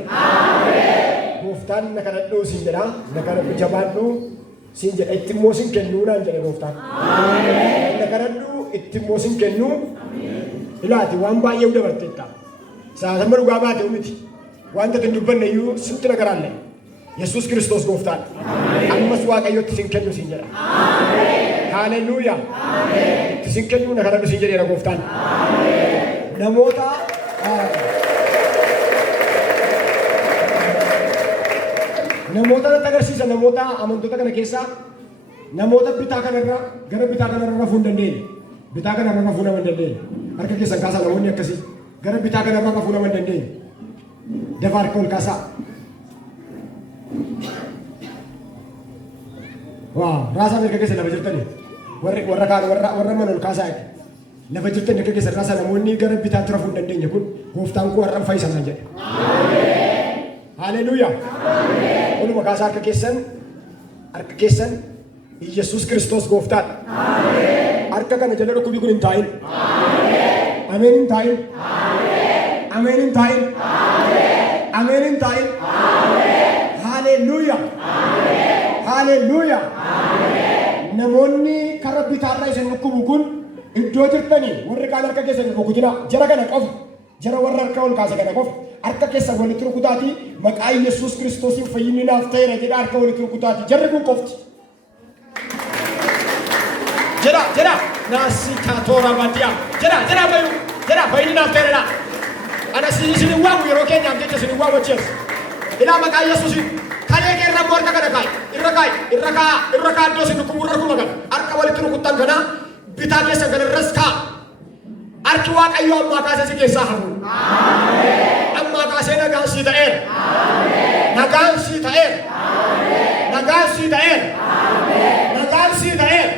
Gooftaan na kadhadhuu siin jedhaa. Na kadhadhu jabaadhuu siin jedha. Itti immoo siin kennuu naan jedhe gooftaan. Na kadhadhuu itti immoo siin kennuu. Ilaati waan baay'ee dabarteetta. Saasamma dhugaa baate miti. Wanta hin dubbanne iyyuu sitti na garaalle. Yesuus Kiristoos gooftaan. Ammas waaqayyotti siin kennu siin jedha. Haleluuyaa. Itti siin kennu na kadhadhu siin jedheera gooftaan. Namoota namoota agarsiisa namoota amantoota kana keessaa namoota bitaa kanarra gara bitaa kanarra rafuu hin dandeenye. Bitaa kanarra rafuu nama hin dandeenye. Harka keessan kaasaa namoonni akkasii gara bitaa kanarra rafuu nama hin dandeenye. Dafa harka ol kaasaa. Waa raasaa mirga keessa lafa jirtanii warra kaan warra mana ol kaasaa lafa jirtan mirga keessa raasaa namoonni gara bitaatti rafuu hin dandeenye kun gooftaan koo har'an fayyisanaa jedhe. Haleluuyaa. Walumaa kaasaa harka keessan Yesus Kristos gooftaadha. Harka kana jala dhukkubii kun hin taa'in. Ameen hin taa'in. Ameen hin taa'in. Ameen hin taa'in. Haleluuyaa. Haleluuyaa. Namoonni karaa bitaarraa isin dhukkubu kun iddoo jirtanii warri kaan harka keessan rukutina jara kana qofa jara warra harka ol kaase kana qofa harka keessan walitti rukutaati maqaa Yesus Kiristoosiin fayyinni naaf ta'eera jedha harka walitti rukutaati jarri kun qofti. Jira nasi katora badia jira bayu jira fayyinni naaf ta'eera. Ana isin waamu yeroo keenyaaf jecha isin waamu jees ilaa maqaa Yesuusiin kalee keerra morka kana irra kaa iddoo isin dhukkuburra rukuma kana harka walitti rukutan kana bitaa keessa kana irras kaa harki waaqayyo ammaa kaasee si keessaa hafu. Ammaa kaasee nagaan sii ta'eera. Nagaan sii ta'eera. Nagaan sii ta'eera. Nagaan sii ta'eera.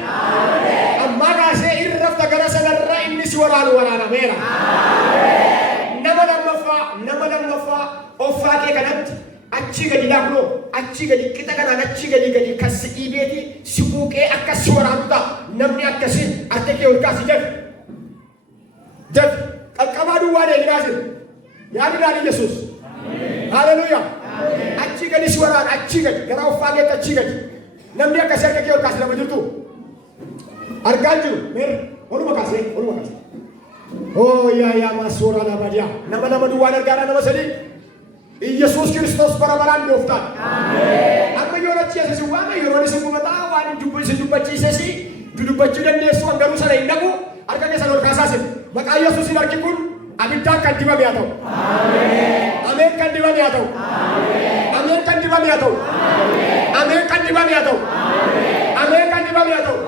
Ammaa kaasee irra rafta gara sanarra inni si waraanameera. Nama lammaffaa offaa kee kanatti achi gadi laakunoo achi gadi qixa kanaan achi gadi kan si dhiibeeti si buuqee akka si waraanu ta'a namni akkasii harka kee ol kaasi Jeff qaqqabaa duwwaa deeminaasin yaadinaan Yesuus. Haleluuyaa. Achi gadi si waraana achi gadi gara offaa keetti achi gadi namni akkasii harka kee ol kaasi nama jirtu argaa jiru meera waluma kaasee. Oh yaa maasuura na badiyaa nama duwwaan argaadhaa nama sadii. Yesus Kristos barabaraan gooftaan. Amma yoo achi asiin waan yeroo isin gubataa waan isin dubbachiisesi dubbachuu dandeessu an garuu sana hin dhabu harka keessan ol kaasaasin maqaa Yesuusiin harki kun abiddaan kan dibame haa ta'u. Ameen kan dibame haa ta'u. Ameen kan dibame haa ta'u. Ameen kan dibame haa ta'u. Ameen kan dibame haa ta'u.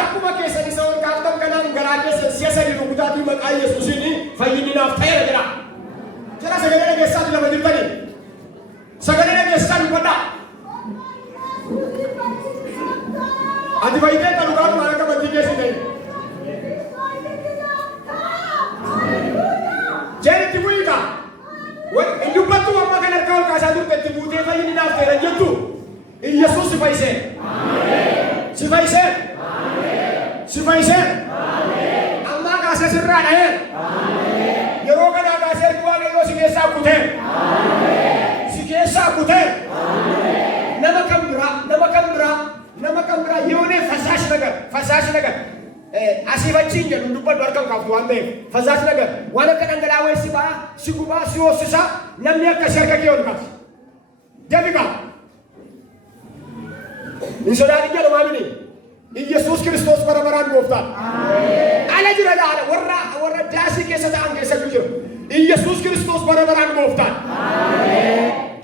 Akkuma keessan isa ol kaaftan kanaan garaa keessan si'a sadii rukutaatii maqaa Yesuusiin fayyinni naaf ta'eera jedha. Jara sagalee dhageessaa lama jirtanii sagalee dhageessaa dubbadha. Ati fayyidee kan dhugaa dhumaa akka bantii keessi ta'e. Jeeritti bu'iika hin dubbattu amma kan harka ol kaasaa turte itti buutee fayyinni naaf ta'eera jettu Yesuus si fayyisee ammaa kaasee sirraa dha'ee yeroo kanaa kaasee waaqayyoo si keessaa kutee nama kan biraa yoonee fasaashi nagar asii bachiin jedhu dubbadhu harka kaaftu waan ta'eef fasaashi nagar waan akka dhangala'aa wayii si gubaa si hoosisa namni akkasii harka kee ol kaasi deebiqa hin sodaatin jedhu maamini Yesus Kristos barabaraan gooftaan. Ala jira warra daasii keessa ta'an keessatti jiru. Yesus Kristos barabaraan gooftaan.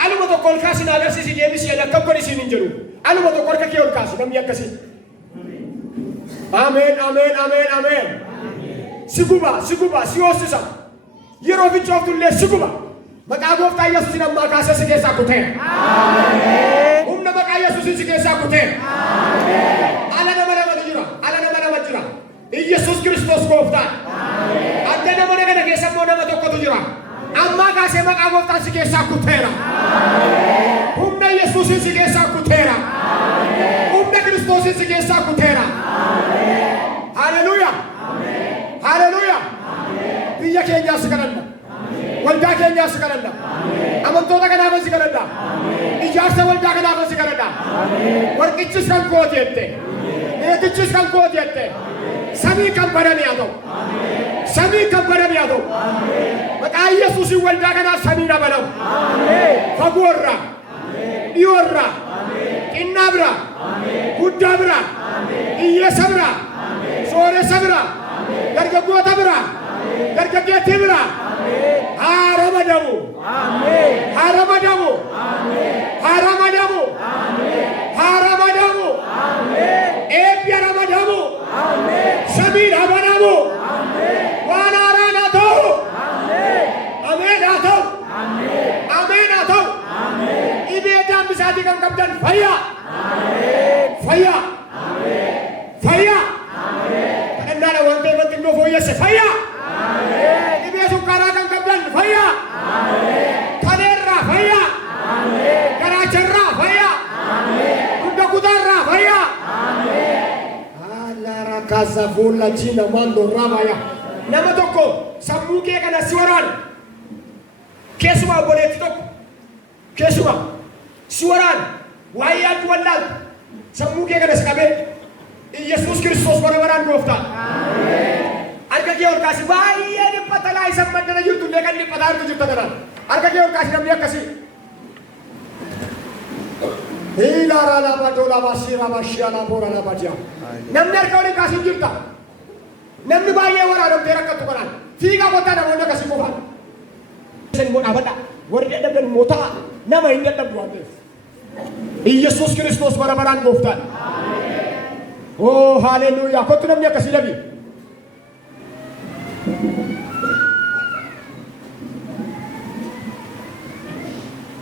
Aluma tokko ol kaasi na agarsiisi deebisee akka kun isin hin jedhu. Aluma tokko harka kee ol kaasi namni akkasii. Ameen. Si guba si hoosisa. Yeroo fichooftu si guba. Maqaa gooftaa Yesuusin ammaa kaasee si keessaa kuteera. Humna maqaa Yesuusin si keessaa kuteera. Ala nama jira. Yesus Kristos gooftaan. Adda nama kana keessa immoo nama tokkotu jira. Ammaa kaasee maqaa gooftaan si keessaa kuteera. Humna Yesuusin si keessaa kuteera. Humna Kiristoosin si keessaa kuteera. Haleluuyaa. Biyya keenyaaf si kadhanna. Waldaa keenyaaf si kadhanna. Amantoota kanaaf si kadhanna. Ijaarsa waldaa kanaaf si kadhanna. Warqichis kan kooti jette. Eetichis kan kooti jette. Samii kan baname haa ta'u. Maqaa Yesuusiin waldaa kanaaf samii banamu. Fagoorraa, dhiyoorraa, xinnaa biraa, guddaa biraa, hiyyeessa biraa, sooressa biraa, dargaggoota biraa, dargaggeettii biraa. Haa ramadamu. Faya. Amen. Faya. Amen. Faya. Amen. Karena ada wanita yang penting foya se faya. Amen. Ibu sukara kan kabdan faya. Amen. Kadera faya. Amen. Karacerra faya. Amen. Kuda kudara faya. Amen. Alara kaza bola jina mando ramaya. Nama toko sambuke kana siwaran. Kesuma boleh tok. Kesuma siwaran. Wayat walad. Sambuke kana sekabe. Yesus Kristus barabaran gofta. Amen. Arka ke or kasi waya ni patalai samman na yutu lekan ni patar tu juta kana. Arka ke or kasi namnya kasi. Hila rala patola basira basyana borana badia. Namnya arka ni kasi juta. Namni baye wara do terak tu kana. Tiga kota na mo kasi mo ban. Sen mo abada. Warga dan mota nama ingat dan buat. Yesus Kristus barabaran gofta. Oh haleluya. Kau tu namanya kasih lagi.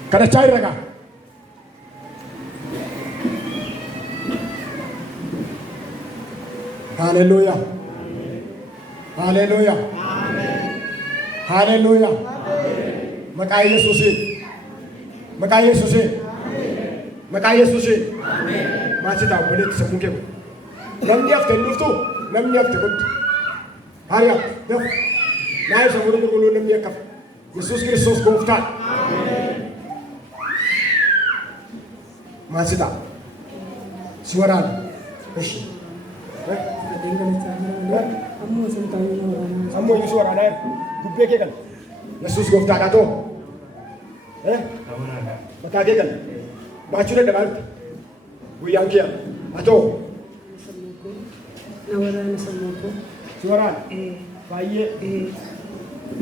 Kada cair raga. Haleluya. Haleluya. Haleluya. Maka Yesus. Maka Yesus. Maka Yesus. Masih tahu boleh semungkin. Namni after luftu, namni after good. Hariya, def. Naik sama dulu namni akaf. Yesus Kristus goftan. Masih tak? Suara. Ish. Kamu ini suara ada. Gubbe ke kan? Yesus goftan atau? Mata ke kan? Baca dah dengar. Guyang kia atau? Nawaran sama ko. Suara. Baye.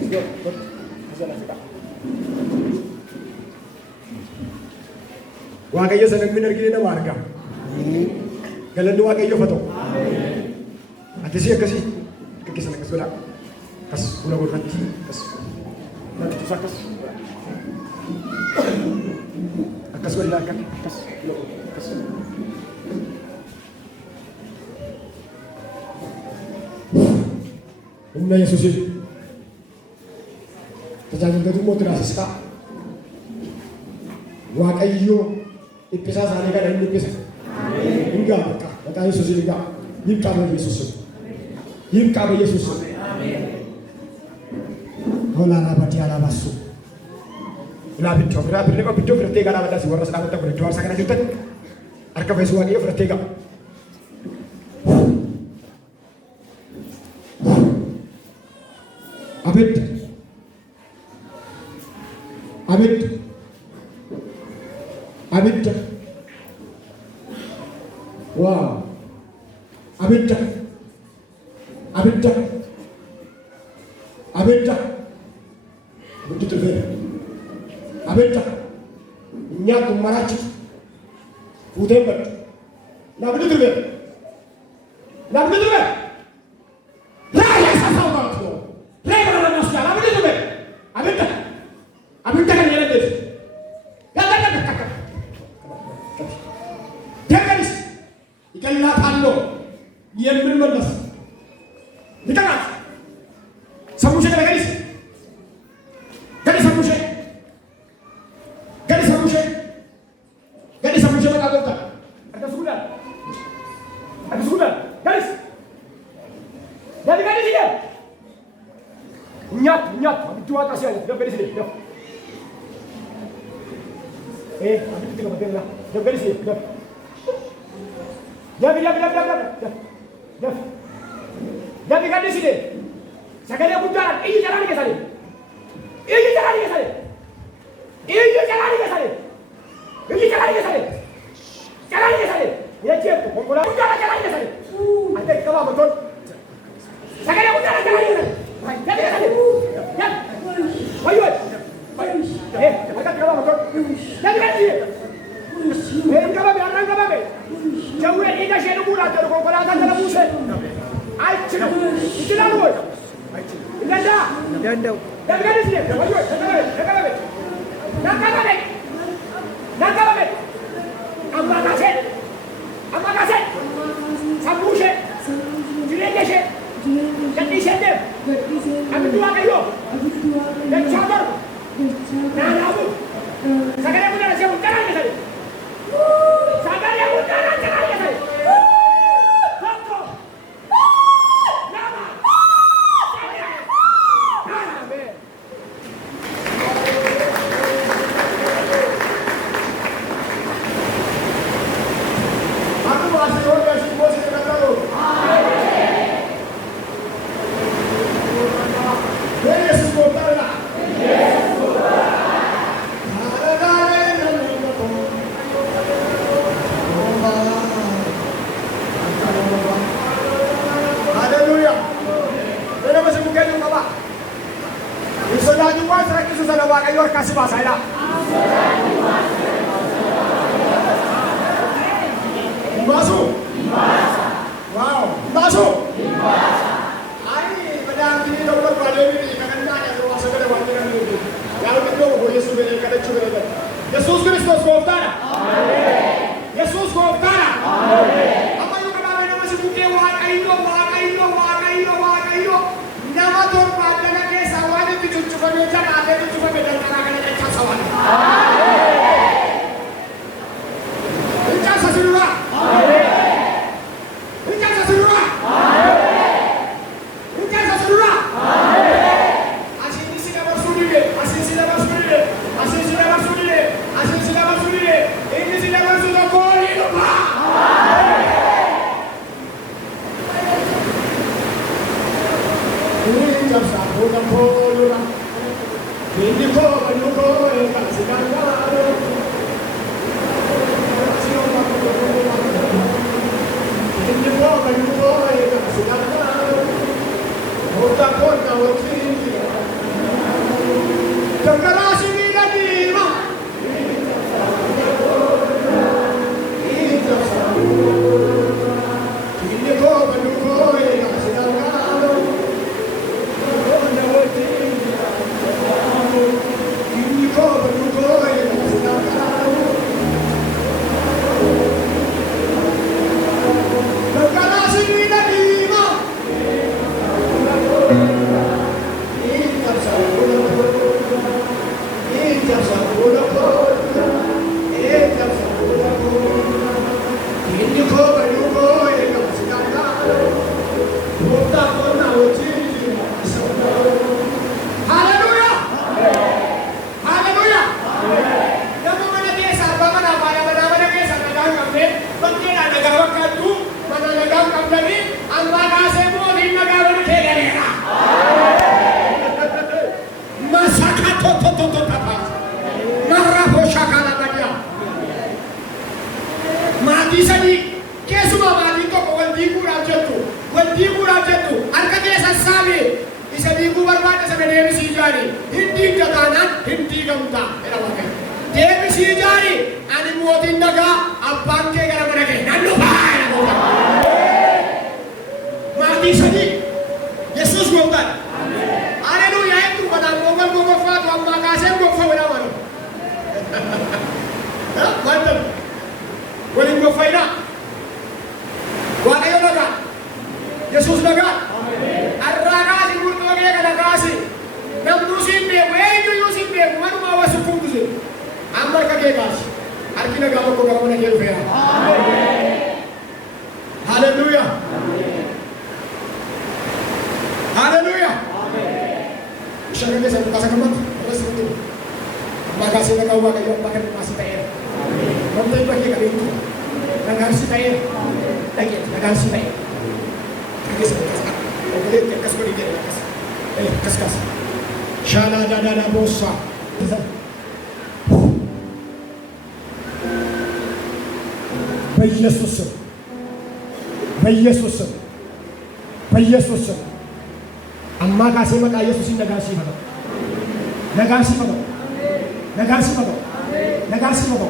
Stop. Asal kita. Wakaya sanang minar gini na warga. Galan dua kayo foto. Ate siya kasi kakisa na kasula. Kas ulah berhenti. Kas. Nanti tu sakas. Kas wala kan. Kas. Kas. Inna Yesus. Terjadi itu mau terasa sekak. Wakayo ipisa sana kan ini ipisa. Enggak berkah. Kata Yesus enggak. Yimka be Yesus. Yimka be Yesus. Hola rabati ala basu. Labi tokra bi leba bido vertega la badasi warna sedang tak berdoa sakana jutan. Arka besu wagi vertega. Abid. Abid. Abid. Wow. Abid. Abid. Abid. Begitu benar. Abid. Nyak marachi. Udembat. Nah begitu benar. Nah begitu benar. Raya sasa waktu. Raya mana masalah? Nah begitu benar. Abid. Abid kan yang ada. Jangan ikan lapando, dia bermerdas. Ikan apa? Samusnya kan gadis? Gadis samusnya? Gadis samusnya? Gadis samusnya mana ada? Ada sudah? Ada sudah? Gadis? Jadi gadis dia? Nyat, itu atas ya, dia gadis dia. Ambil tiga batin lah, dia gadis dia. Jangan kan di sini. Sekali aku jalan, ini jalan ke sana. Ini jalan ke sana. Ini jalan ke sana. Ini jalan ke sana. Jalan ke sana. Ya siap tu. Mula jalan ke sana. Ada kawan betul. Sekali aku jalan ke sana. Jalan ke sana. Ya. Ayo. Agak kawan betul. Jalan ke sini. Kawan biar kawan. Jauh ini dah saya mula terus kalau ada dalam musim. Aicin, itu dah luar. Ganda. Jangan di sini. Nak kalah. baasa. Basu. Wow. Basu. Ai padang ini dokter pada ini kan nanya semua segala macam ini. Kalau kita mau Yesus beri kada cuba. Yesus Kristus koftara. Amin. Yesus koftara. Amin. Apa yang kita mahu nama sebuke wakaino. Nama Tuhan pada nak sawan itu cuba beca ada itu cuba beca cara kena cakap sawan. Amin. Beca sesuatu. Amin. በኢየሱስ አማካሴ መቃ ኢየሱስን ነጋሲ ፈቶ ነጋሲ ፈቶ ነጋሲ ፈቶ ነጋሲ ፈቶ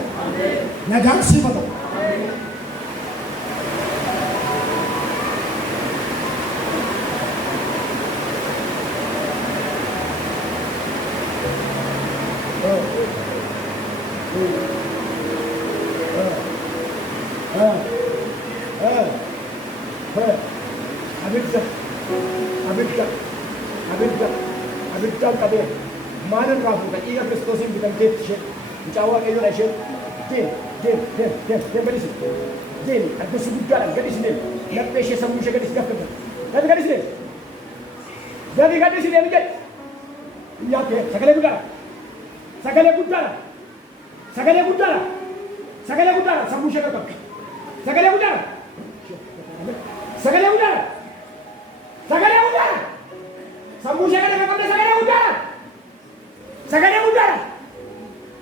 ነጋሲ ፈቶ abidda qabe maanan raafu qaqiiqa Kiristoosiin bitamteetti ishee mucaa waaqayyoodha isheen deem gadisi deemi addosu guddaadhaan gadisi deemi laphee ishee sammuu ishee gadisi gaffata gadi gadisi deemi gadisi deemi jedhi iyyaatte sagalee guddaadha sammuu ishee gaffata sagalee guddaadha sammuu ishee gaffata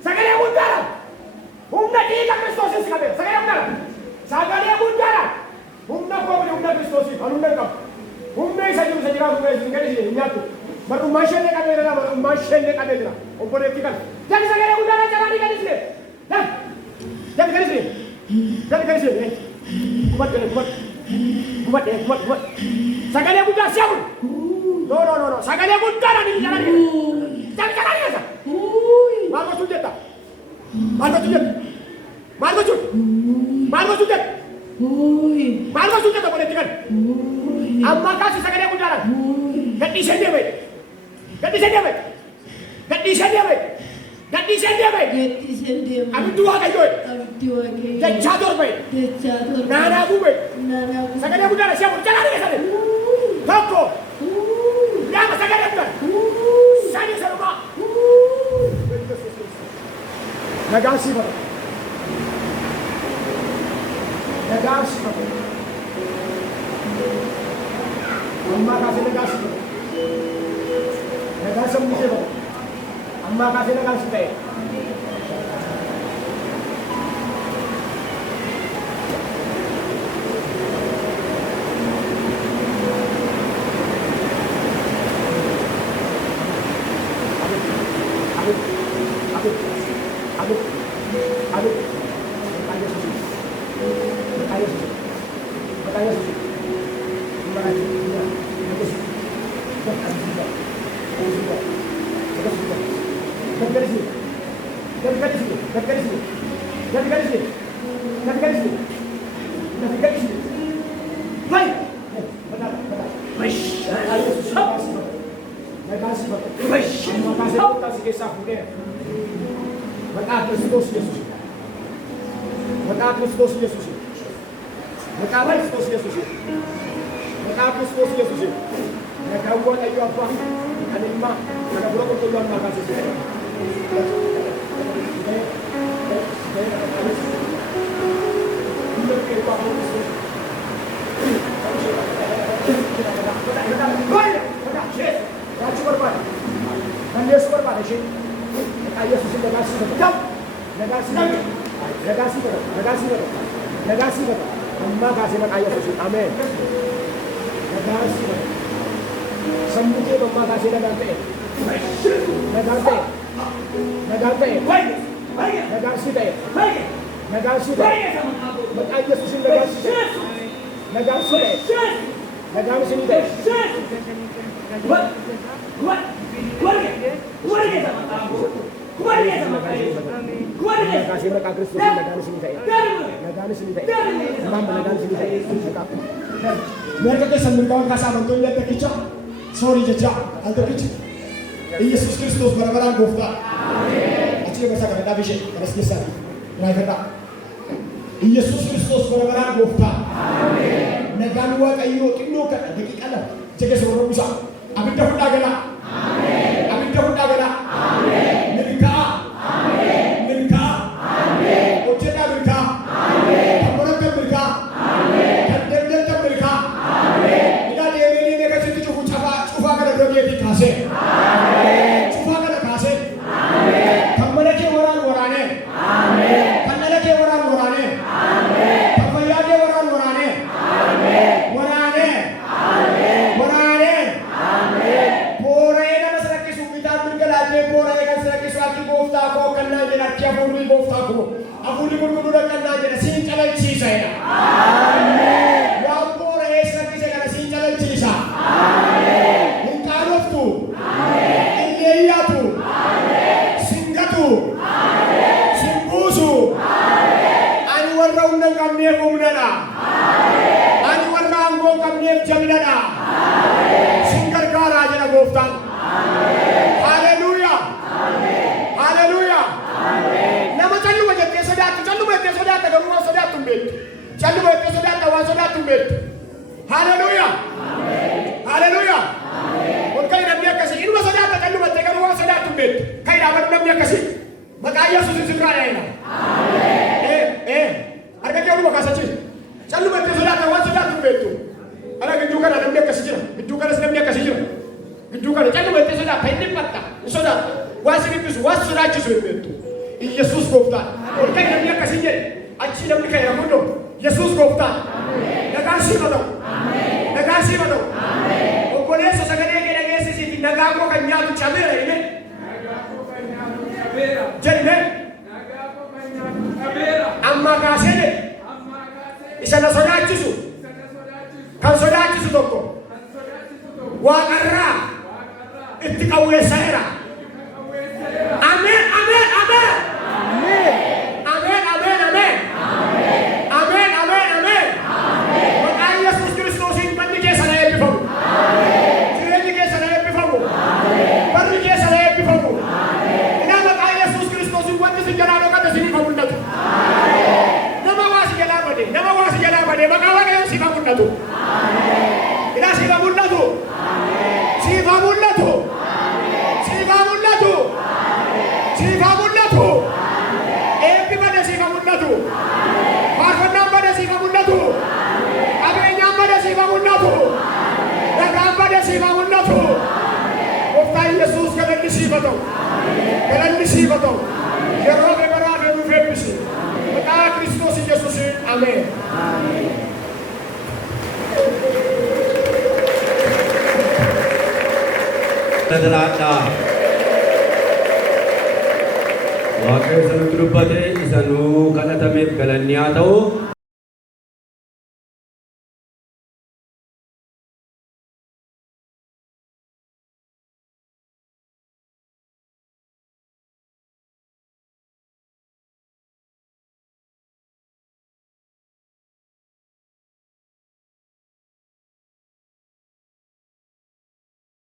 sagalee guddaadha humna dhiiga Kiristoosis qabe sagalee guddaadha humna koomne humna Kiristoosis kan humna qabu humna isa jiru isa jiraatu isa hin gadhiisne hin nyaattu barummaa ishee qabee jira obboleettii kana Jadi sagalee guddaa calaanii kan isne. Jadi kan isne. Jadi kan isne. Kumat. Sagalee guddaa siapa? No. Sagalee guddaa nani calaanii. Jadi calaanii kan? Maal gochuun jetta? Maal gochuun jetta boleetti kan? Amma kaasi sagalee guddaa nani. Gadhiisee deeme. Abiddu waaqayyoo. Dachaa torbe. Naanaa buube. Sagalee guddaa nani siapa? Calaanii keessatti. Tokko. Yaama sagalee guddaa. Sani sanumaa. Nagaan siifata. Ammaa kaasee nagaan siifata. Nagaan sammuu siifata. Ammaa kaasee nagaan si ta'e. Amen. Sambuke mamma kasih nagante. Nagasi. Maka Yesus nagasi. Nagasi ni deh. Kasih mereka Kristus nagasi ni deh. Mama nagasi ni deh. Mereka kesan kawan kasar untuk lihat kecil. Sorry jejak, alto kecil. Yesus Kristus benar-benar gofta. Amin. Aci bahasa kata David, harus kisah. Naik kata. Yesus Kristus benar-benar gofta. Amin. Negan wa kayo tino ka dikit alam. Cek seorang bisa. Abid dah pun agak. Amin. Amin. Mereka. Amin. Oce dah mereka. Amin. Kamu nak mereka. Amin. Kadang-kadang tak mereka. Amin. Ina dia ini mereka situ cukup cuba kada dia dikasih. Amin. Cuba kada kasih. Amin. Kamu nak orang-orangnya. Amin. Kamu nak orang-orangnya. Amin. Kamu ya dia orang-orangnya. Amin. Aku dikurkudukan aja, sini calon sisa ya. Amin. Yang boleh lagi saya kena sini calon sisa. Amin. Mungkarof tu. Amin. Ilia tu. Amin. Singa tu. Amin. Simbusu. Amin. Anwar raundang kami kumdana. Amin. Anwar ranggo kami jamdana. Amin. Singkar kara aja na goftan. Amin. Haleluya. Amin. Haleluya. Amin. Nama calon macam Sodata garuwa sodata tumbet. Chalu bote sodata wa sodata tumbet. Haleluya. Amen. Haleluya. Amen. Kon kay nabiya kasi inu sodata chalu bote garuwa sodata tumbet. Kay dapat nabiya kasi. Maka Yesus Israel ina. Amen. Arga ke ulu makasa chi. Chalu bote sodata wa sodata tumbet. Ala gijuka na nabiya kasi jira. Gijuka na nabiya kasi jira. Gijuka na chalu bote sodata hindi patta. Sodata. Wasiri bisu wasura chi tumbet. Yesus gofta. Kay nabiya kasi jira. Aci namni kaya mundo. Yesus gofta. Amen. Nagasi bato. Amen. Nagasi bato. Amen. Okoleso sagale ke nagesi si nagako kanya tu chabera ine. Nagako kanya tu chabera. Amma kaasee isa na sodaachisu kan sodaachisu tokko waaqarraa itti qawweessa'eera. Ameen ameen ameen. Ameen ameen ameen. Ameen ameen ameen. Maqaa Yesuus Kiristoosiin manni keessa na eebbifamu. Jireenyi keessa na eebbifamu. Barri keessa na eebbifamu. Ina maqaa Yesuus Kiristoosiin wanti si jalaa dhokate si ifa mul'atu. Nama waa si jalaa bade maqaa Waaqayyoo si ifa mul'atu. Ina si ifa mul'atu. Si ifa mul'atu. Si ifa mul'atu. Si ifa mul'atu. Eebbi bade si ifa mul'atu. Faarfannaan bade si ifa mul'atu. Qabeenyaan bade si ifa mul'atu. Nagaan bade si ifa mul'atu. Gooftaan Yesuus galanni si ifa ta'u. Galanni si ifa ta'u. Yeroo fi baraa fi nuuf eebbisi. Maqaa Kiristoos Yesuusiin ameen. Dadalaadha. Waaqayyo isa nutti dubbate isa nuu kadhatameef galanni haa ta'u.